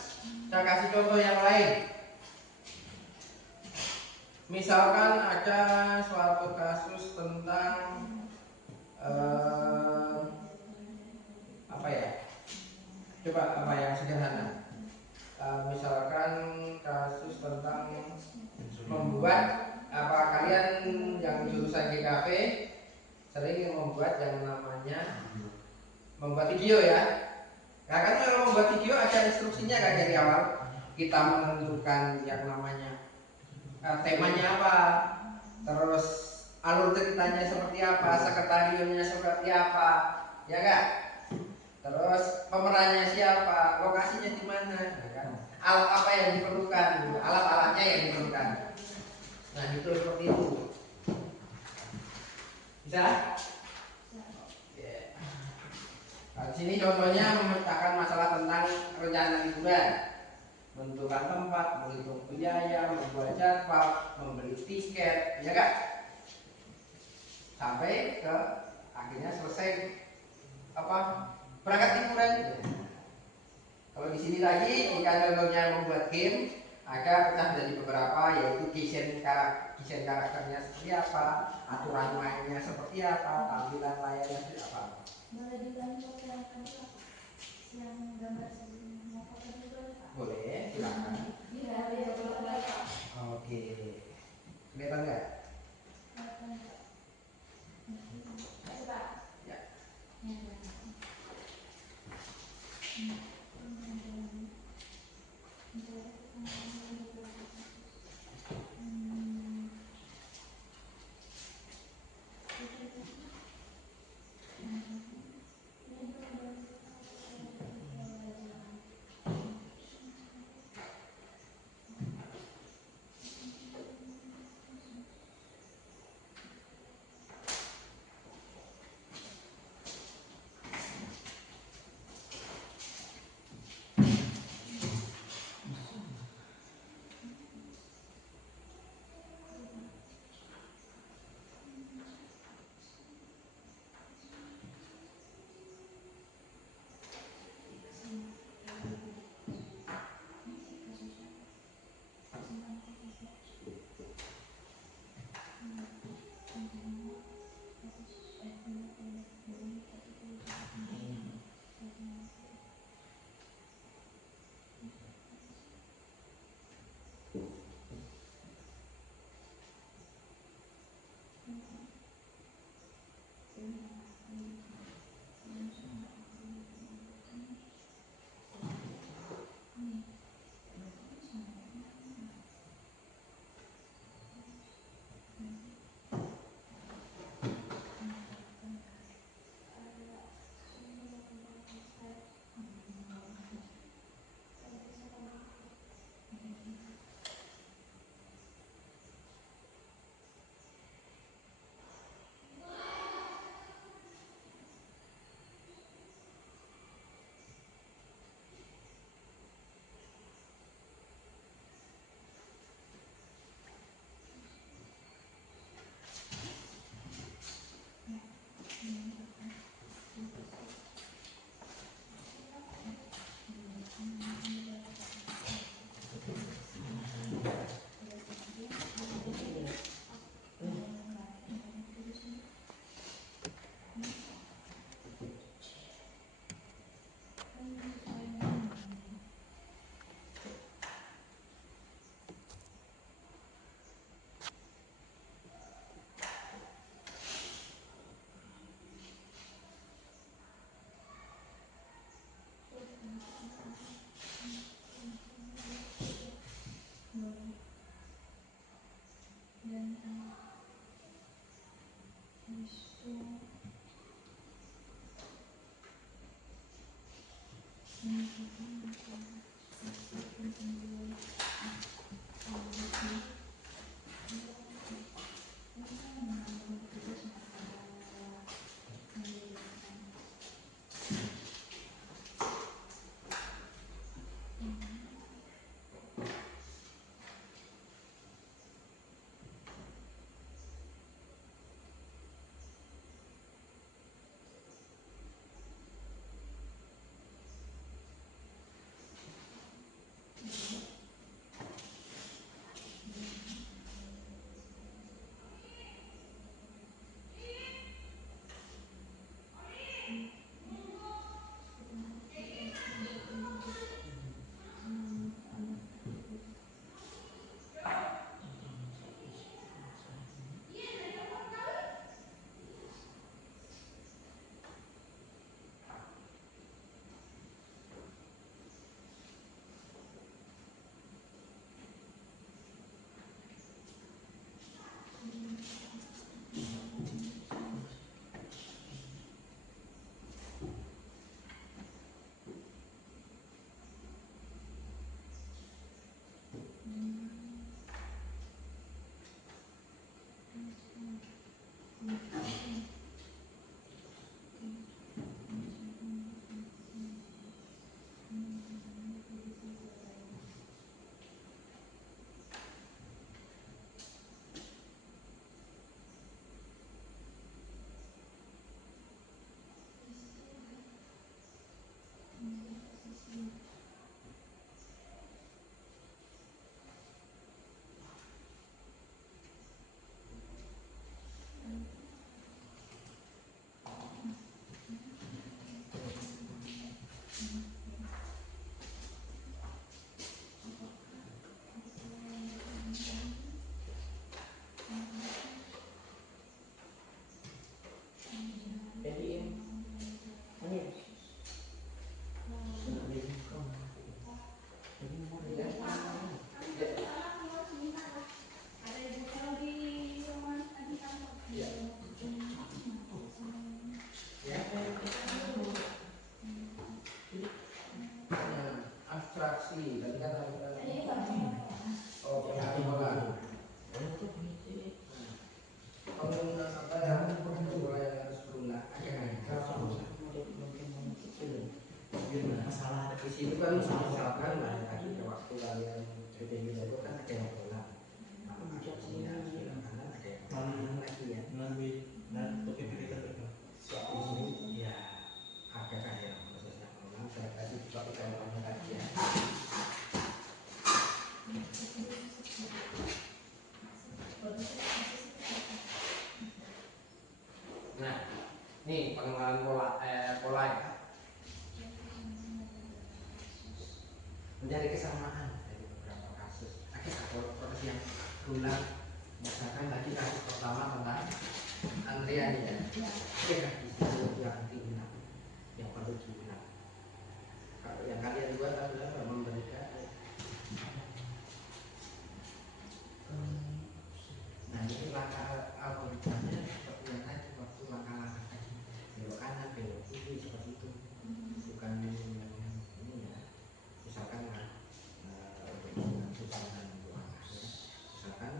saya kasih contoh yang lain. Misalkan ada suatu kasus tentang apa ya? Coba apa yang sederhana? Misalkan kasus tentang membuat kalian yang jurusan GKP sering membuat yang namanya membuat video ya. Nah kan kalau membuat video ada instruksinya kan dari awal. Kita menentukan yang namanya temanya apa, terus alur ceritanya seperti apa, sekretariumnya seperti apa, ya kan? Terus pemerannya siapa, lokasinya di mana, ya kan? Alat apa yang diperlukan, alat-alatnya yang diperlukan. Nah itu seperti itu. Bisa? Nah, di sini contohnya memecahkan masalah tentang rencana liburan. Menentukan tempat, menghitung biaya, membuat jadwal, membeli tiket, ya kan? Sampai ke akhirnya selesai berangkat liburan. Kalau di sini lagi jika contohnya membuat game, ada pecah menjadi beberapa, yaitu desain karakternya seperti apa, aturan mainnya seperti apa, tampilan layarnya seperti apa. Boleh diulangi yang tadi yang gambar sebelum mau foto juga Pak? Boleh, silakan. Iya, dia boleh Pak. Oke, kelihatan nggak? Coba. Ya. Abstraksi tadi kan pola pembangunan apa yang pola yang harus berulang masalah di situ kan misalkan tadi waktu kalian PPG itu kan ada yang pola di sini harus bilang kanan ada yang pola lagi ya ini ya ada kan yang prosesnya ulang saya kasih suatu contohnya tadi ya. Nah, nih pengenalan pola ya. Mencari kesamaan dari beberapa kasus. Ada satu proses yang berulang. Misalkan tadi kasus pertama tentang antrian ya. Oke, di situ yang diulang, yang perlu diulang. Kalau yang kalian buat adalah memberikan. Nah, ini langkah algoritmanya seperti yang tadi waktu langkah-langkah tadi belok kanan, belok kiri seperti itu. Bukan ini ya. Misalkan untuk susunan langkahnya. Misalkan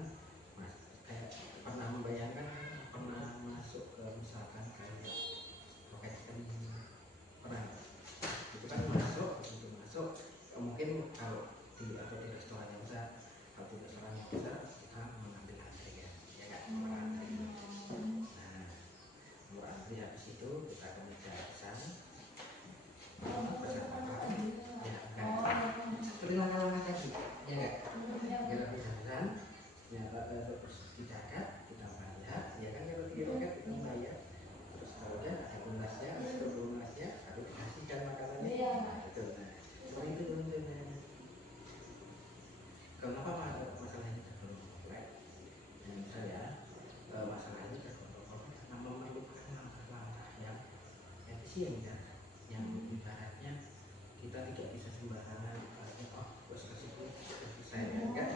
mas kayak pernah membayangkan pernah masuk ke misalkan kayak roket screen pernah itu kan masuk begitu masuk mungkin kalau di atau di restoran yang besar kalau di restoran yang besar kita mengambil antrian ya kan nomor antri. Nah nomor antri habis itu kita akan pesan pesan apa ya kan seperti langkah-langkah tadi ya kan kita pesan ya terus dicatat kita bayar ya kan kalau di roket kita bayar terus kalau ada lunasnya atau lunasnya baru dikasihkan makanannya betul. Nah seperti itu teman-teman. Kenapa masalah ini tergolong kompleks? Dan saya masalah ini tergolong kompleks karena memerlukan langkah-langkah yang efisien dan yang ibaratnya kita tidak bisa sembarangan terus ke situ selesai ya kan?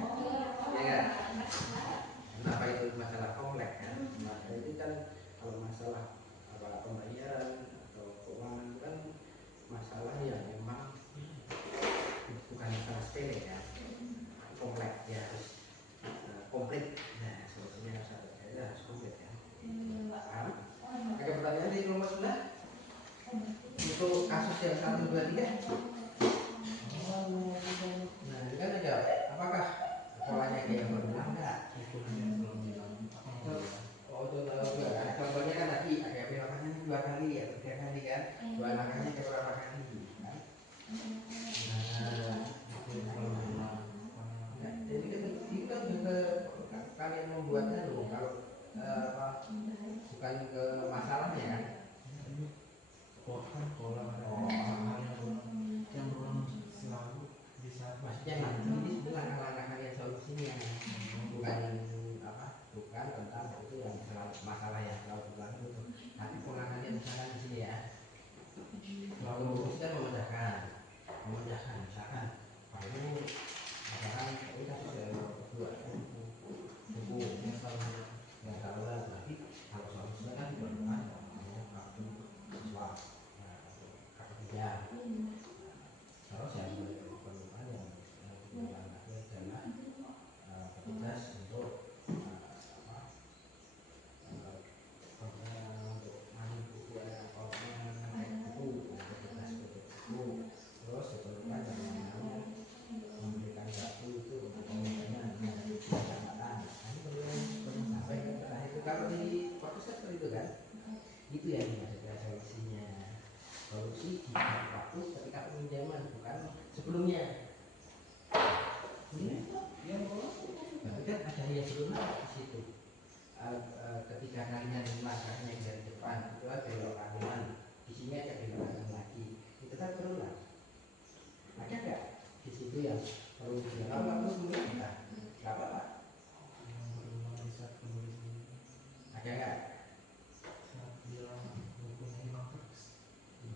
Ya kan? Kenapa itu Kalau masalah pembayaran atau keuangan itu kan masalah yang memang bukan masalah sepele ya, kompleks ya, harus komplit. Nah solusinya harus ada, ya, harus komplit ya. Paham? Ada pertanyaan di kelompok sebelah untuk kasus yang 1, 2, 3? Nah itu kan ada apakah polanya kayak berulang nggak? Oh itu juga kan, contohnya kan tadi ada belokannya 2 kali atau 3 kali kan, 2 langkahnya ke berapa kali kan? Nah, jadi itu kan juga kalian membuatnya loh, kalau bukan ke masalahnya kan? Yang berulang selalu bisa. Maksudnya ini sebenarnya langkah-langkah kalian solusinya, bukan tentang itu yang masalah yang selalu berulang itu, tapi penanganannya misalkan di sini ya. Lalu kita memecahkan misalkan perlu misalkan kita sudah berdua buku yang saluran, tapi kalau solusinya kan diperlukan kartu siswa, kartu pinjam. Terus yang diperlukan yang diperlukan lagi adalah petugas untuk untuk mandi buku ya, buku, petugas buku. Terus diperlukan yang namanya memberikan kartu itu untuk pembelian kecamatan. Ini belum sampai ke arah itu. Kalau di fokus seperti itu kan, itu yang dimaksudkan solusinya. Solusi di waktu ketika peminjaman, bukan sebelumnya. Berarti kan ada yang sebelumnya di situ. Ketika kalian langkahnya dari depan itu ada belok kanan, di sini ada belok kanan lagi, itu kan berulang. Ada nggak di situ yang perlu dijaga? Kalau sebelumnya kita nggak apa-apa. Ada nggak?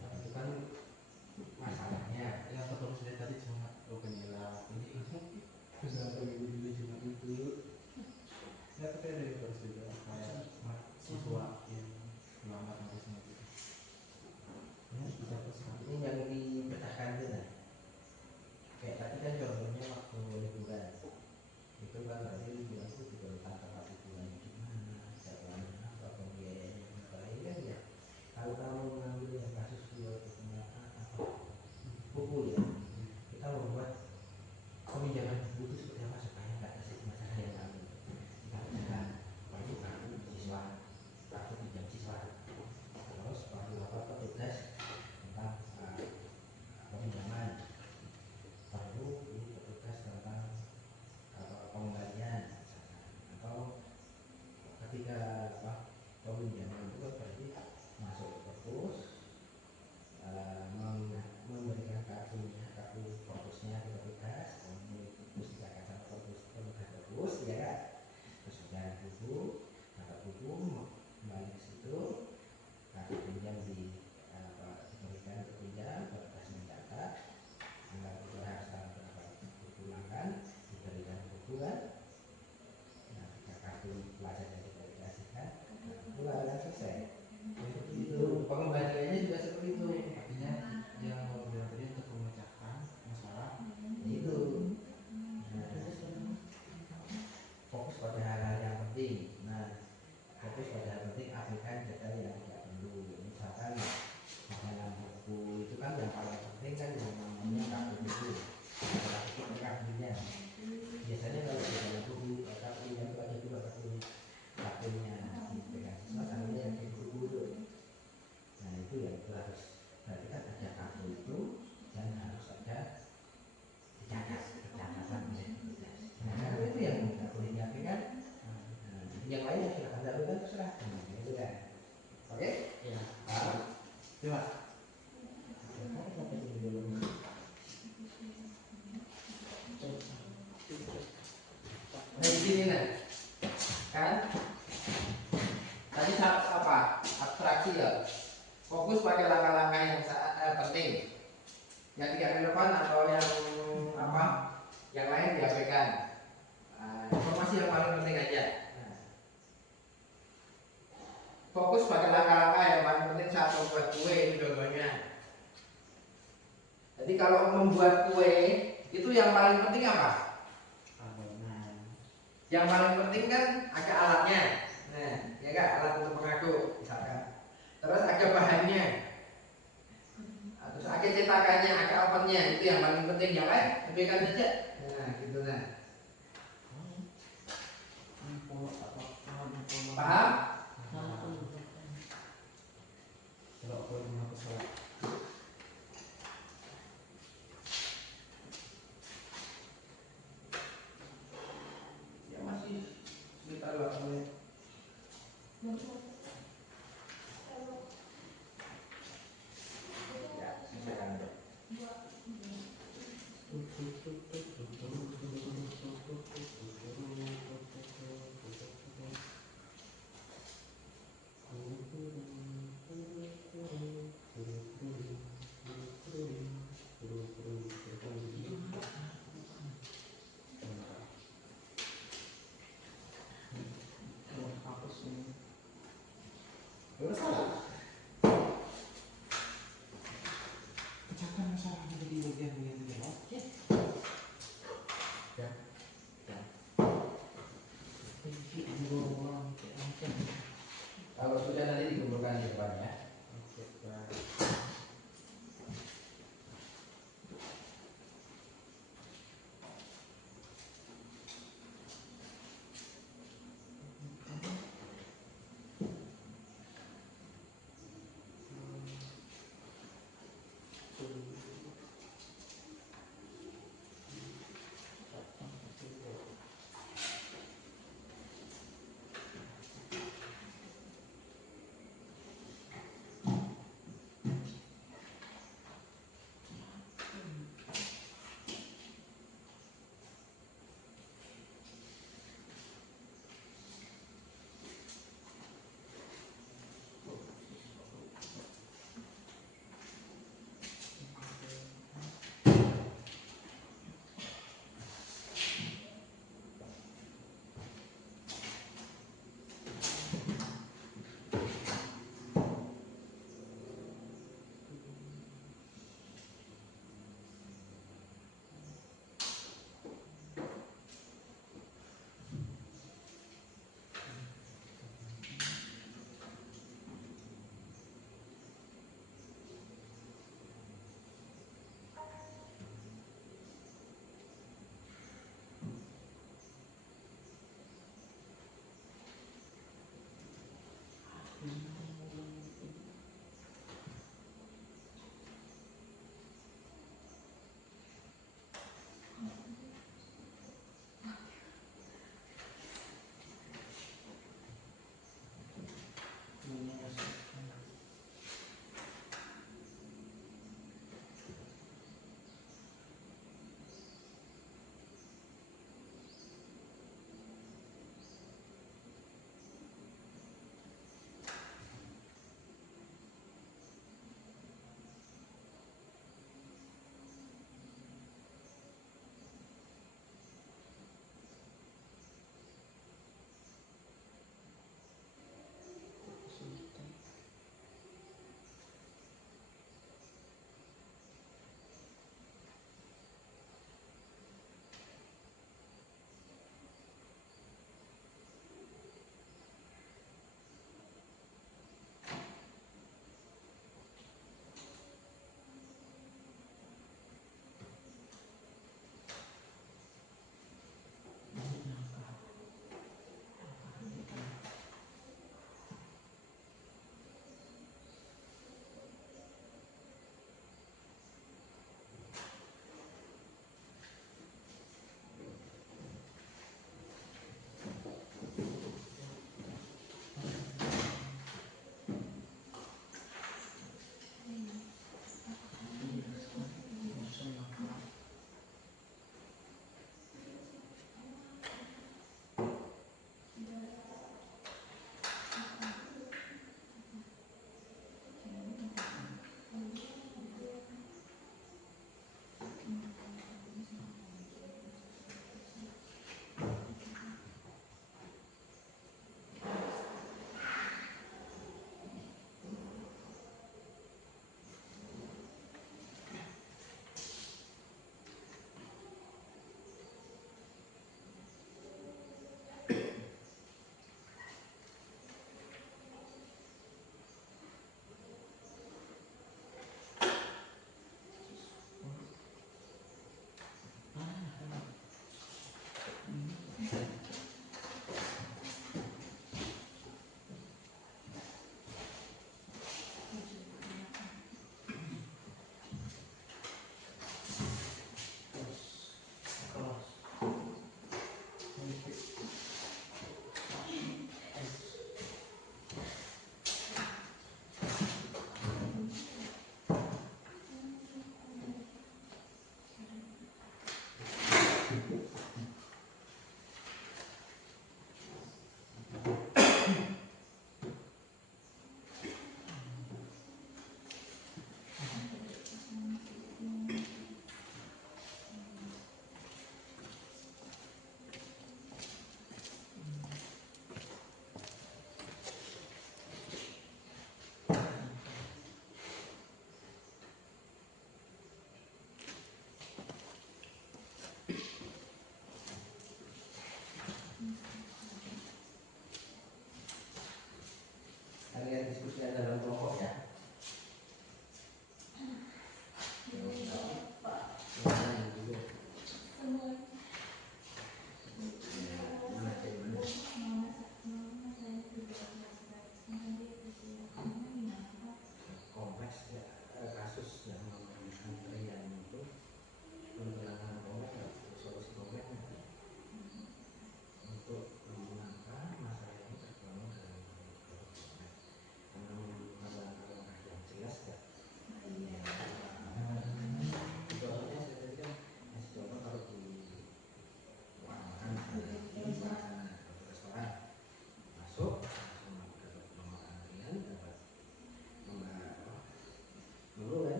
Itu kan masalahnya. Yang tertulis dari tadi cuma penyelak ini kenapa ini cuma itu. Ya tapi ada yang terus juga kayak siswa yang lambat nanti semua itu. Ini yang dipecahkan itu kan. Kayak tadi kan contohnya waktu liburan, itu kan berarti liburan itu juga tentang tempat liburan gimana, jadwalnya apa, pembiayaannya apa, ini kan ya. Kalau kamu mengambil yang kasus buku ya, kita membuat peminjaman buku itu seperti apa supaya nggak terjadi masalah yang lalu. Kita pecahkan, perlu kartu siswa, kartu pinjam siswa, terus perlu petugas tentang peminjaman, perlu petugas tentang pengembalian, atau ketika peminjaman itu berarti masuk ke perpus, memberikan kartu perpusnya ke petugas, kemudian perpus dikatakan sama petugas perpus, ya kan? Terus sudah buku, dapat buku, kembali ke situ, kartu pinjam diberikan ke pinjam, petugas mencatat, itu harus berapa dipulangkan, diberikan buku kan? Nah, kartu pelajar yang dikasihkan, pulang dan selesai. Itu pengembaliannya juga seperti itu. Artinya yang mau bilang tadi untuk memecahkan masalah Itu fokus pada hal-hal yang penting. Nah, fokus pada hal penting, abaikan detail yang tidak perlu. Misalkan dalam buku itu kan yang paling penting kan yang namanya kartu buku, kartu pinjam. Biasanya kalau di dalam buku kartu pinjam itu ada 2 kartunya dipegang siswa, satunya yang di buku. Nah itu ya, itu harus berarti kan ada kartu itu dan harus ada catatan oleh petugas. Nah kartu itu yang nggak boleh diabaikan. Yang lain yang silakan diabaikan terserah. Itu kan. Oke? Ya. Coba. Nah di sini nih, kan? Tadi apa? Abstraksi ya. Fokus pada langkah-langkah yang penting. Yang tidak relevan atau yang yang lain diabaikan. Informasi yang paling penting aja. Fokus fokus pada langkah-langkah yang paling penting saat membuat kue ini contohnya. Jadi kalau membuat kue itu yang paling penting apa? Yang paling penting kan ada alatnya, nah ya kan, alat untuk mengaduk misalkan. Terus ada bahannya, terus ada cetakannya, ada ovennya, itu yang paling penting ya kan? Lebihkan saja. Nah gitu nah. Paham? Ya masih sekitar 8 menit. Ya, silakan. Pecahkan masalahnya jadi bagian-bagian kecil. Oke. Ya. Kalau sudah nanti dikumpulkan di depan ya.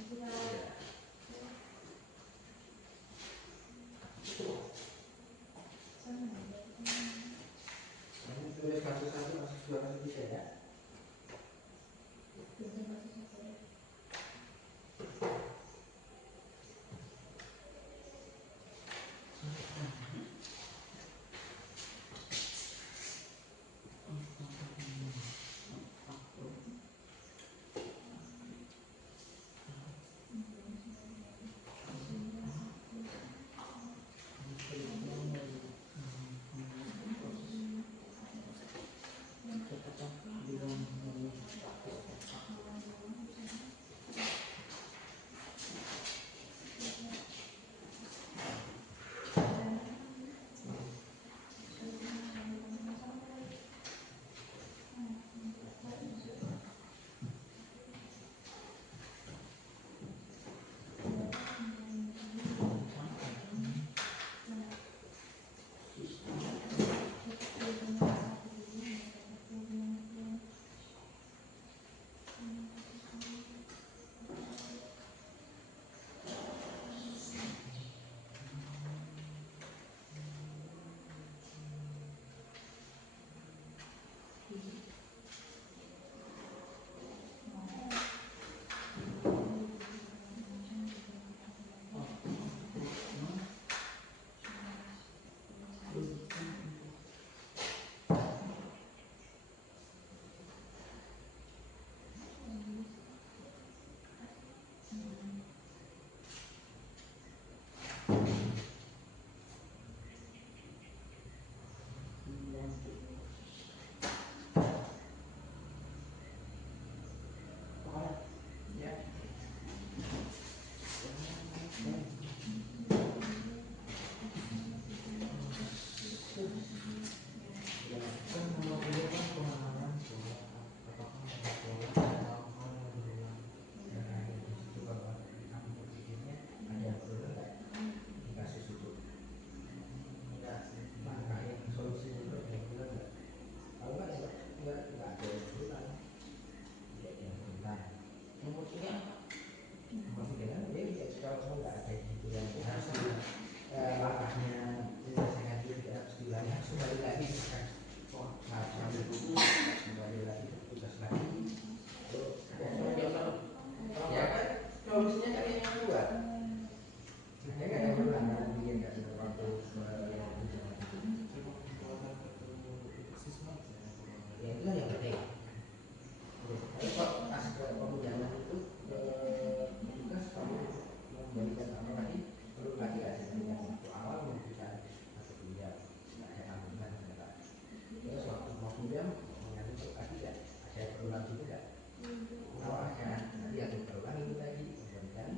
Nanti tulis kasus satu, kasus dua, kasus tiga ya. Ya. Ya kan solusinya kan yang kedua. Ya kan yang kedua kan bikin nggak sih waktu yang ya itu kan yang penting. Tapi kok pas ke peminjaman itu petugas kamu memberikan apa lagi perlu lagi ada yang waktu awal memberikan atau pinjam nggak ada tanggungan ternyata. Terus waktu mau pinjam mengatur lagi nggak ada perlu lagi nggak? Kalau ada nanti yang perlu lagi itu tadi memberikan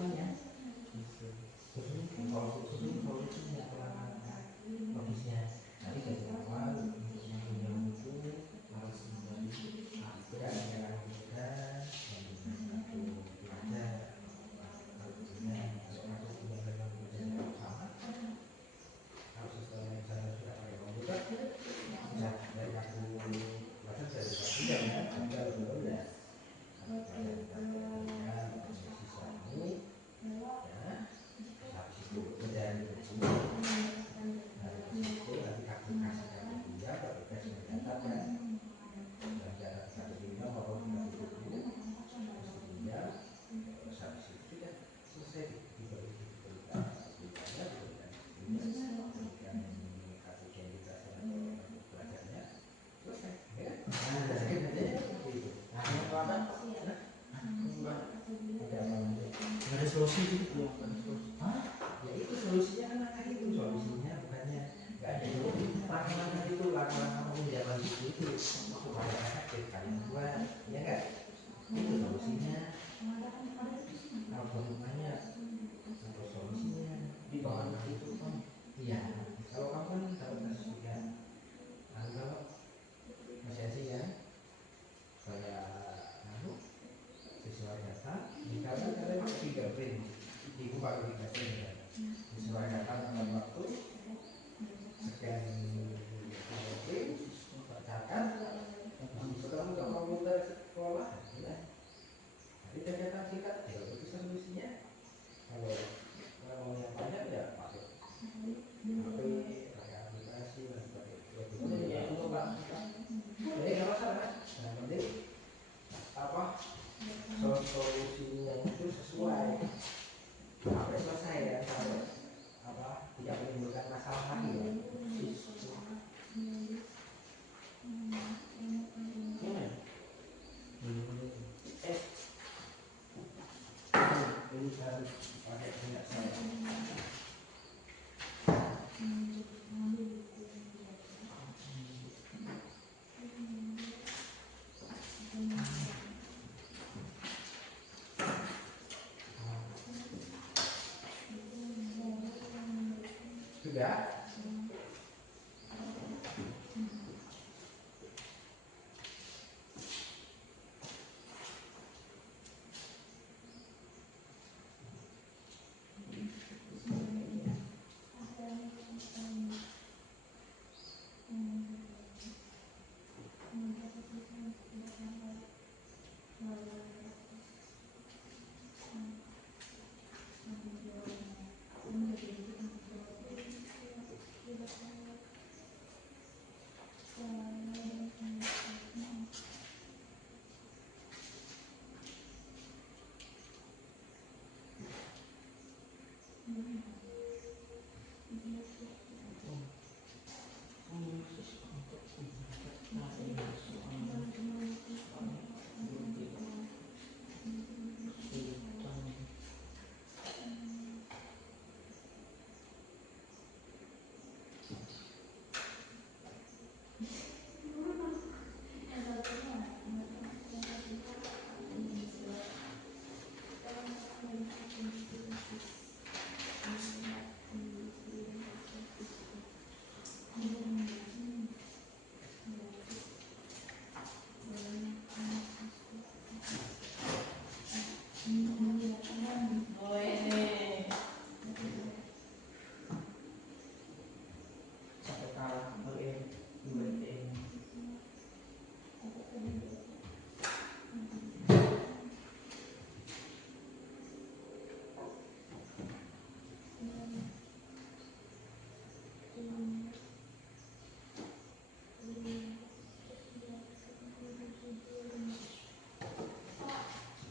semuanya. Solusinya logisnya. Nanti dari awal untuk mempunyai buku harus menjadi gerakan muda yang satu belajar kemudian kalau masuk dengan belajar sama harus sesuai yang saya sudah pakai komputer ya dari aku belajar dari komputer ya kalau belum ya Nggak ada solusi gitu. ya itu solusinya kan ada itu solusinya bukannya nggak ada solusi langkah-langkah itu langkah-langkah peminjaman itu supaya efektif kalian buat ya nggak itu solusinya algoritmanya atau solusinya di bawah itu kan iya kalau kamu kan dapat kasus juga kalau mesensi ya kayak sesuai data karena kalian pakai fingerprint ibu pakai fingerprint ya sesuai data dengan waktu scan fingerprint bacakan ketemu ke komputer sekolah ya nanti ternyata singkat ya itu solusinya kalau mau yang banyak ya pakai HP pakai aplikasi dan pakai ya untuk pak boleh nggak masalah yang penting apa solusinya itu sesuai sampai selesai ya sampai apa tidak menimbulkan masalah lagi ya. Ini harus pakai minyak saya. Sudah?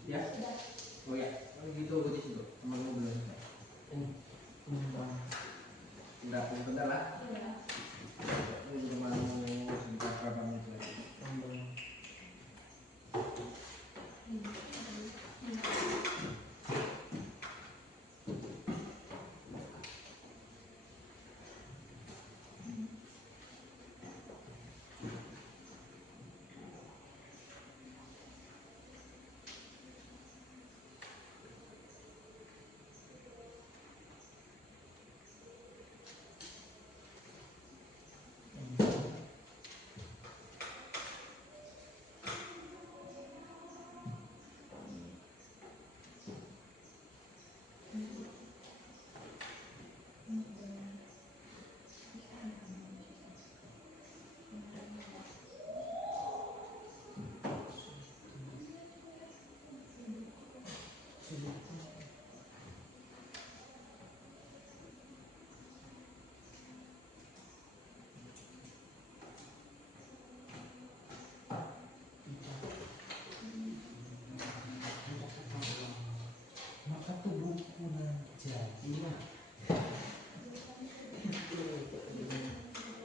Ya, oh ya, gitu di situ, temanmu belum udah bentar lah. Ini cuma sebentar berapa menit lagi.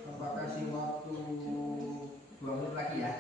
Bapak kasih waktu 2 menit lagi ya.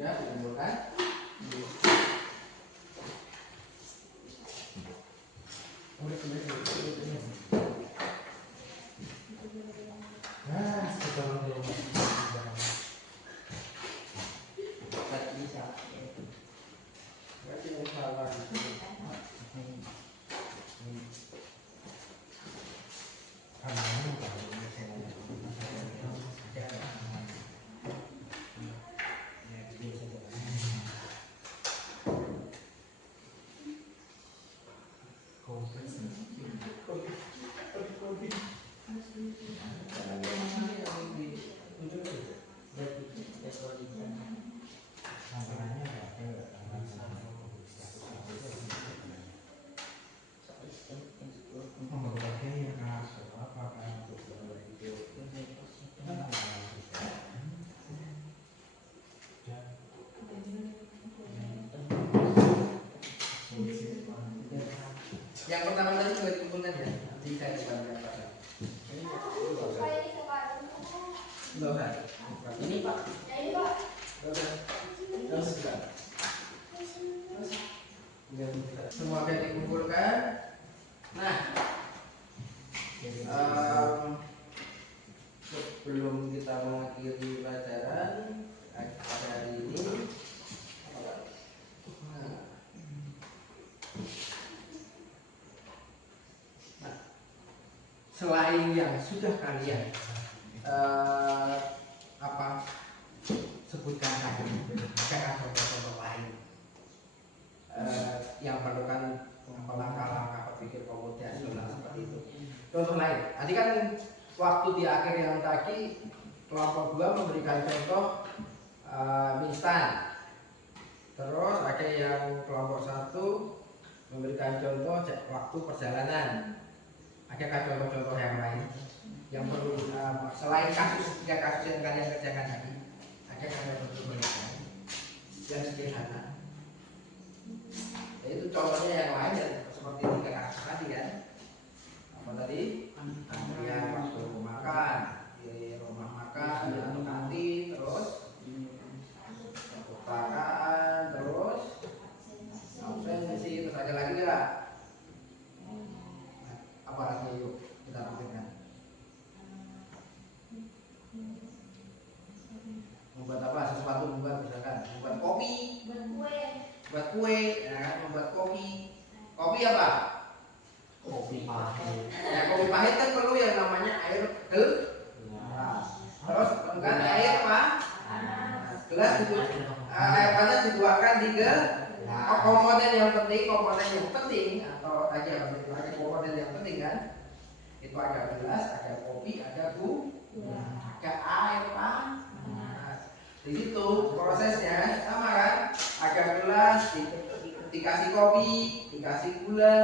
Sudah dikumpulkan. Nah, kita belum Bisa. Berarti salah. Yang pertama tadi juga dikumpulkan ya. Nanti saya coba lihat. Enggak usah. Ini Pak. Enggak usah. Enggak usah. Semua sudah dikumpulkan. Nah, sebelum kita mengakhiri pelajaran pada hari ini, selain yang sudah kalian sebutkan tadi, ada contoh-contoh lain yang perlukan langkah-langkah berpikir komutasional seperti itu. Contoh lain, tadi kan waktu di akhir yang tadi kelompok 2 memberikan contoh mie instan. Terus ada yang kelompok 1 memberikan contoh waktu perjalanan. Adakah contoh-contoh yang lain yang perlu selain kasus 3 kasus yang kalian kerjakan tadi? Ada contoh-contoh yang sederhana? Itu contohnya yang lain ya, seperti 3 kasus tadi kan? Apa tadi? Antrian waktu makan di rumah makan atau kantin, terus perpustakaan, terus absensi, terus ada lagi nggak? Apa lagi yuk kita pikirkan? Membuat apa? Sesuatu membuat, misalkan membuat kopi, buat kue, ya kan? Membuat kopi. Kopi apa? Kopi pahit. Ya kopi pahit kan perlu yang namanya air keras. Terus kan air apa? Gelas itu air panas dituangkan di komponen yang penting atau tadi yang pakai komponen yang penting kan? Itu ada gelas, ada kopi, ada ada air panas. Di situ prosesnya sama kan? Ada gelas, dikasih kopi, dikasih gula,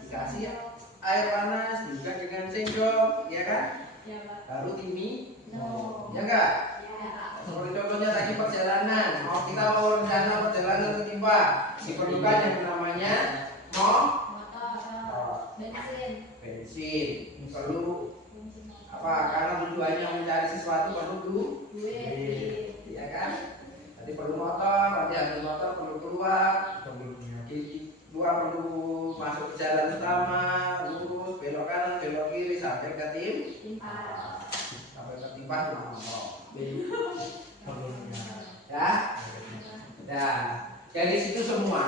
dikasih air panas, juga dengan sendok, ya kan? Ya, Pak. Baru ini, No. ya enggak? Ya. Seperti contohnya tadi perjalanan, kita mau rencana perjalanan ke Timba, diperlukan yang namanya Motor. Bensin. perlu apa? Karena tujuannya mencari sesuatu perlu Duit. ya kan? Nanti perlu motor, nanti ada motor perlu keluar, keluar perlu masuk ke jalan utama, lurus, belok kanan, belok kiri sampai ke sampai ke Timba cuma motor. Ya, nah dari situ semua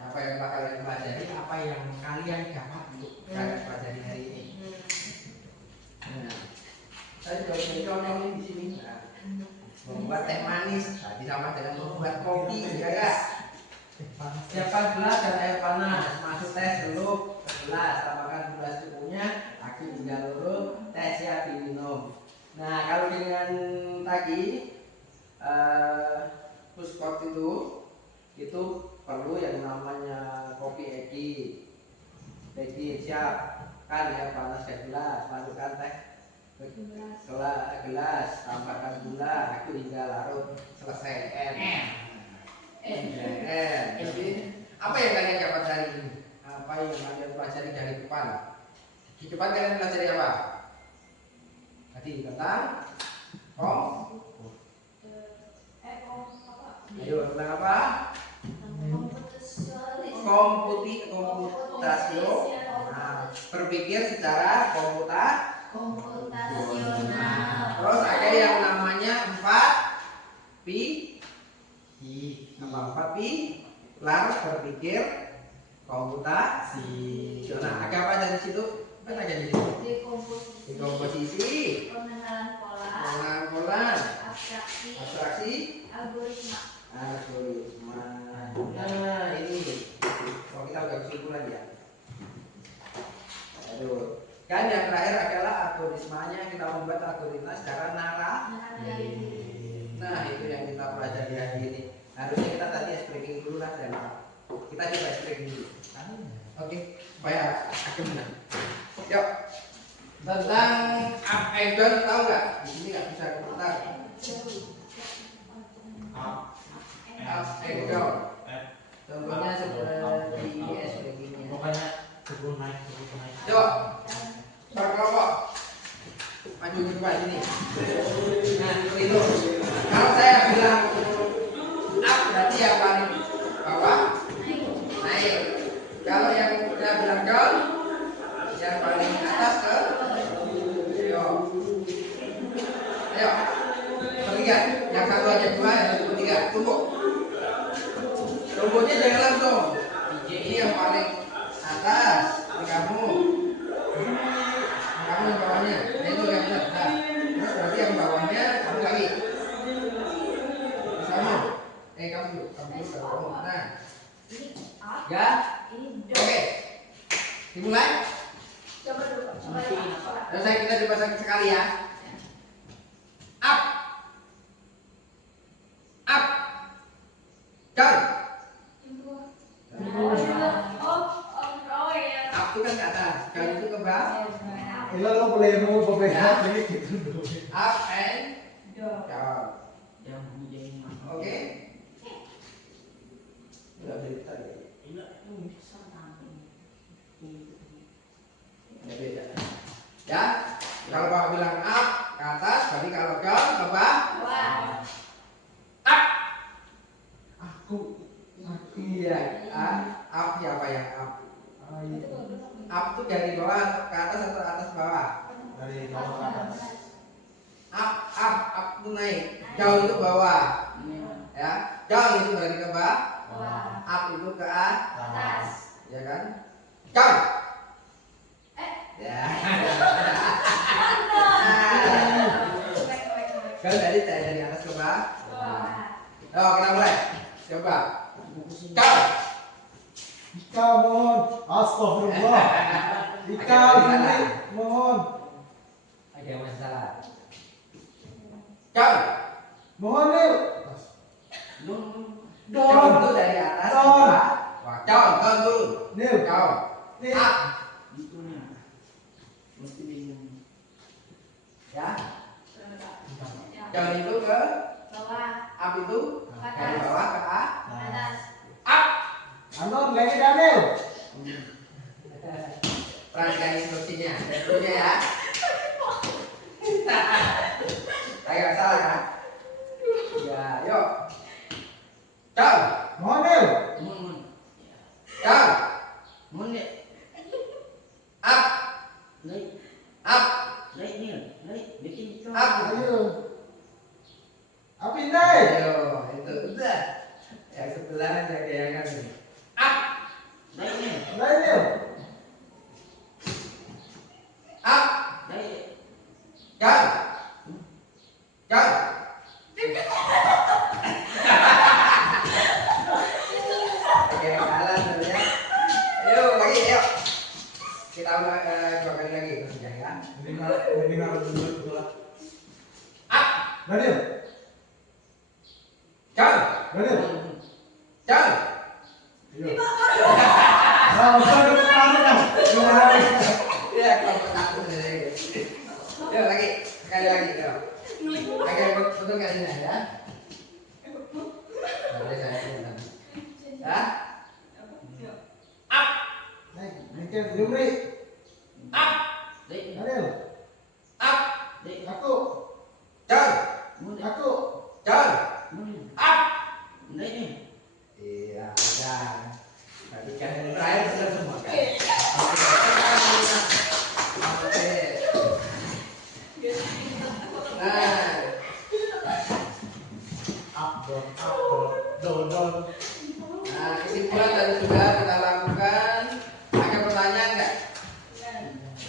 apa yang kalian pelajari, apa yang kalian dapat untuk kalian pelajari hari ini. Nah, saya juga contohin di sini. Nah, membuat teh manis, tadi sama dengan membuat kopi, ya kan? Siapkan gelas dan air panas, masuk teh celup ke gelas, tambahkan gula secukupnya, aki tinggal lurus, teh siap diminum. Nah, kalau dengan tadi puskot itu perlu yang namanya kopi eki siap kan air panas ke gelas, masukkan teh gelas, tambahkan gula, aku hingga larut, selesai Jadi apa yang kalian dapat hari ini? Apa yang kalian pelajari dari depan? Di depan kalian pelajari apa? Tadi tentang ayo tentang apa? Komputasional. Nah, berpikir secara Komputasional. Terus ada yang namanya 4P. Apa 4P? Pilar berpikir komputasi. Nah, ada apa dari situ? Apa ada di situ? Dekomposisi. Pengenalan pola. Abstraksi. Algoritma. Nah, ini. Oh, kita udah kesimpulan ya. Aduh. Kan yang terakhir adalah algoritmanya, kita membuat algoritma secara Nah, itu yang kita pelajari hari ini. Harusnya kita tadi explaining dulu lah dan kita coba explaining dulu. Oke, supaya aku menang. Yuk. Tentang up and down tahu nggak? Di sini nggak bisa komentar. Up and down. Contohnya seperti ini explainingnya. Pokoknya turun naik. Yuk. Berkelompok. Maju ke depan sini. Nah, seperti itu. Kalau saya bilang up berarti yang paling bawah naik. Kalau yang saya bilang down, yang paling atas ke ayo bertiga. Yang satu aja dua, yang satu tiga. Tumpuk. Tumpuknya jangan langsung. Ini yang paling atas. Ini kamu. Kamu yang bawahnya. Nah, itu yang benar. Nah, terus berarti yang bawahnya kamu lagi. Kamu. Kamu dulu. Kamu. Nah. Ya. Oke. Dimulai. Coba dulu. Terus kita coba sekali ya. Up. Up. Down. Up itu kan ke atas. Down itu ke bawah. Ini lo boleh mau berbeda jadi gitu dulu. Up and down. Oke. Udah beda ya. Beda. Ya. Kalau Bapak bilang up ke atas, berarti kalau down ke bawah. Up. Aku Iya. Up siapa yang up? Up itu dari bawah ke atas atau atas ke bawah? dari bawah ke atas. Up itu naik. Down itu bawah. Ya. Down itu berarti ke bawah. Up itu ke atas. Ya kan? Down. Ya. Kan dari atas ke bawah. kita mulai. Coba. Kau. Ika mohon. Astagfirullah. Ika Jumri mohon. Ada masalah. Kau. Mohon Nil. Kau itu dari atas. Don. Wah, kau dulu. Nil. Kau. Nil. Up. Gitu nih. Mesti bingung. Ya. Ya. Kau itu ke Bawah. up itu dari bawah ke A. Atas. Up. Anon lagi Daniel. Perhatikan instruksinya. Instruksinya ya. Ayo salah kan? Ya, yuk. Kau. Mohon Nil. Mun. Kau. Mun nih. Up. Naik. Up. Naik nih. Naik. Bikin itu. Up. Ayo. Apindai. Ayo, itu udah. Yang sebelah aja kayak kan ini. Up. Naik nih. Daniel. Up. Naik. Kau. Kau. Oke, jalan dulu ya. Ayo, lagi, ayo. Kita ulang dua kali lagi kerja ya. Ini harus dulu betul lah. Up. Daniel. Kau. Daniel. Kau. Nah, usah depan kan. Ya, kalau takut dari. Yuk lagi, sekali lagi yuk. Oke, betul nggak sini ya? Boleh saya pulang. Ya? Up, Naik, bikin Jumri. up, Naik. Daniel. up, Naik. Aku. down, Mun. Aku. down, Mun. up. Naik nih. Iya, udah. Tadi kan yang terakhir sudah semua kan? Oke. Nah, Up down. nah kesimpulan tadi sudah kita lakukan. Ada pertanyaan nggak?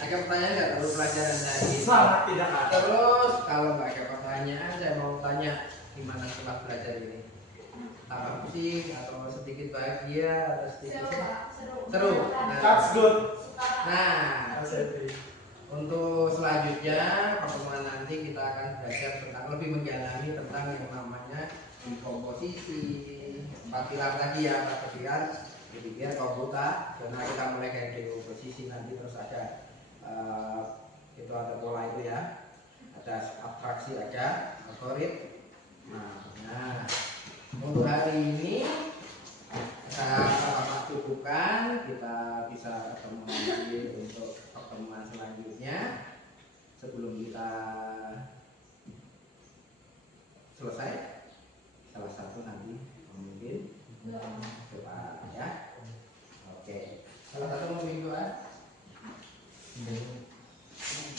Ada pertanyaan nggak terus pelajaran tadi? Sangat tidak ada. Terus kalau nggak ada pertanyaan, saya mau tanya gimana setelah belajar ini? Tambah pusing atau sedikit bahagia atau sedikit Seru, Pak. Seru. seru? That's good. Nah, untuk selanjutnya pertemuan nanti kita akan belajar tentang lebih mendalami tentang yang namanya komposisi, 4 pilar tadi ya, 4 pilar, kemudian komputa, karena kita mulai dari komposisi nanti terus ada itu ada pola itu ya, ada abstraksi, ada algoritma. Nah, untuk hari ini kita cukupkan, kita bisa ketemu lagi untuk pertemuan selanjutnya sebelum kita selesai. Salah satu nanti mungkin doa ya. Oke, salah satu mungkin doa.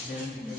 Dan tidak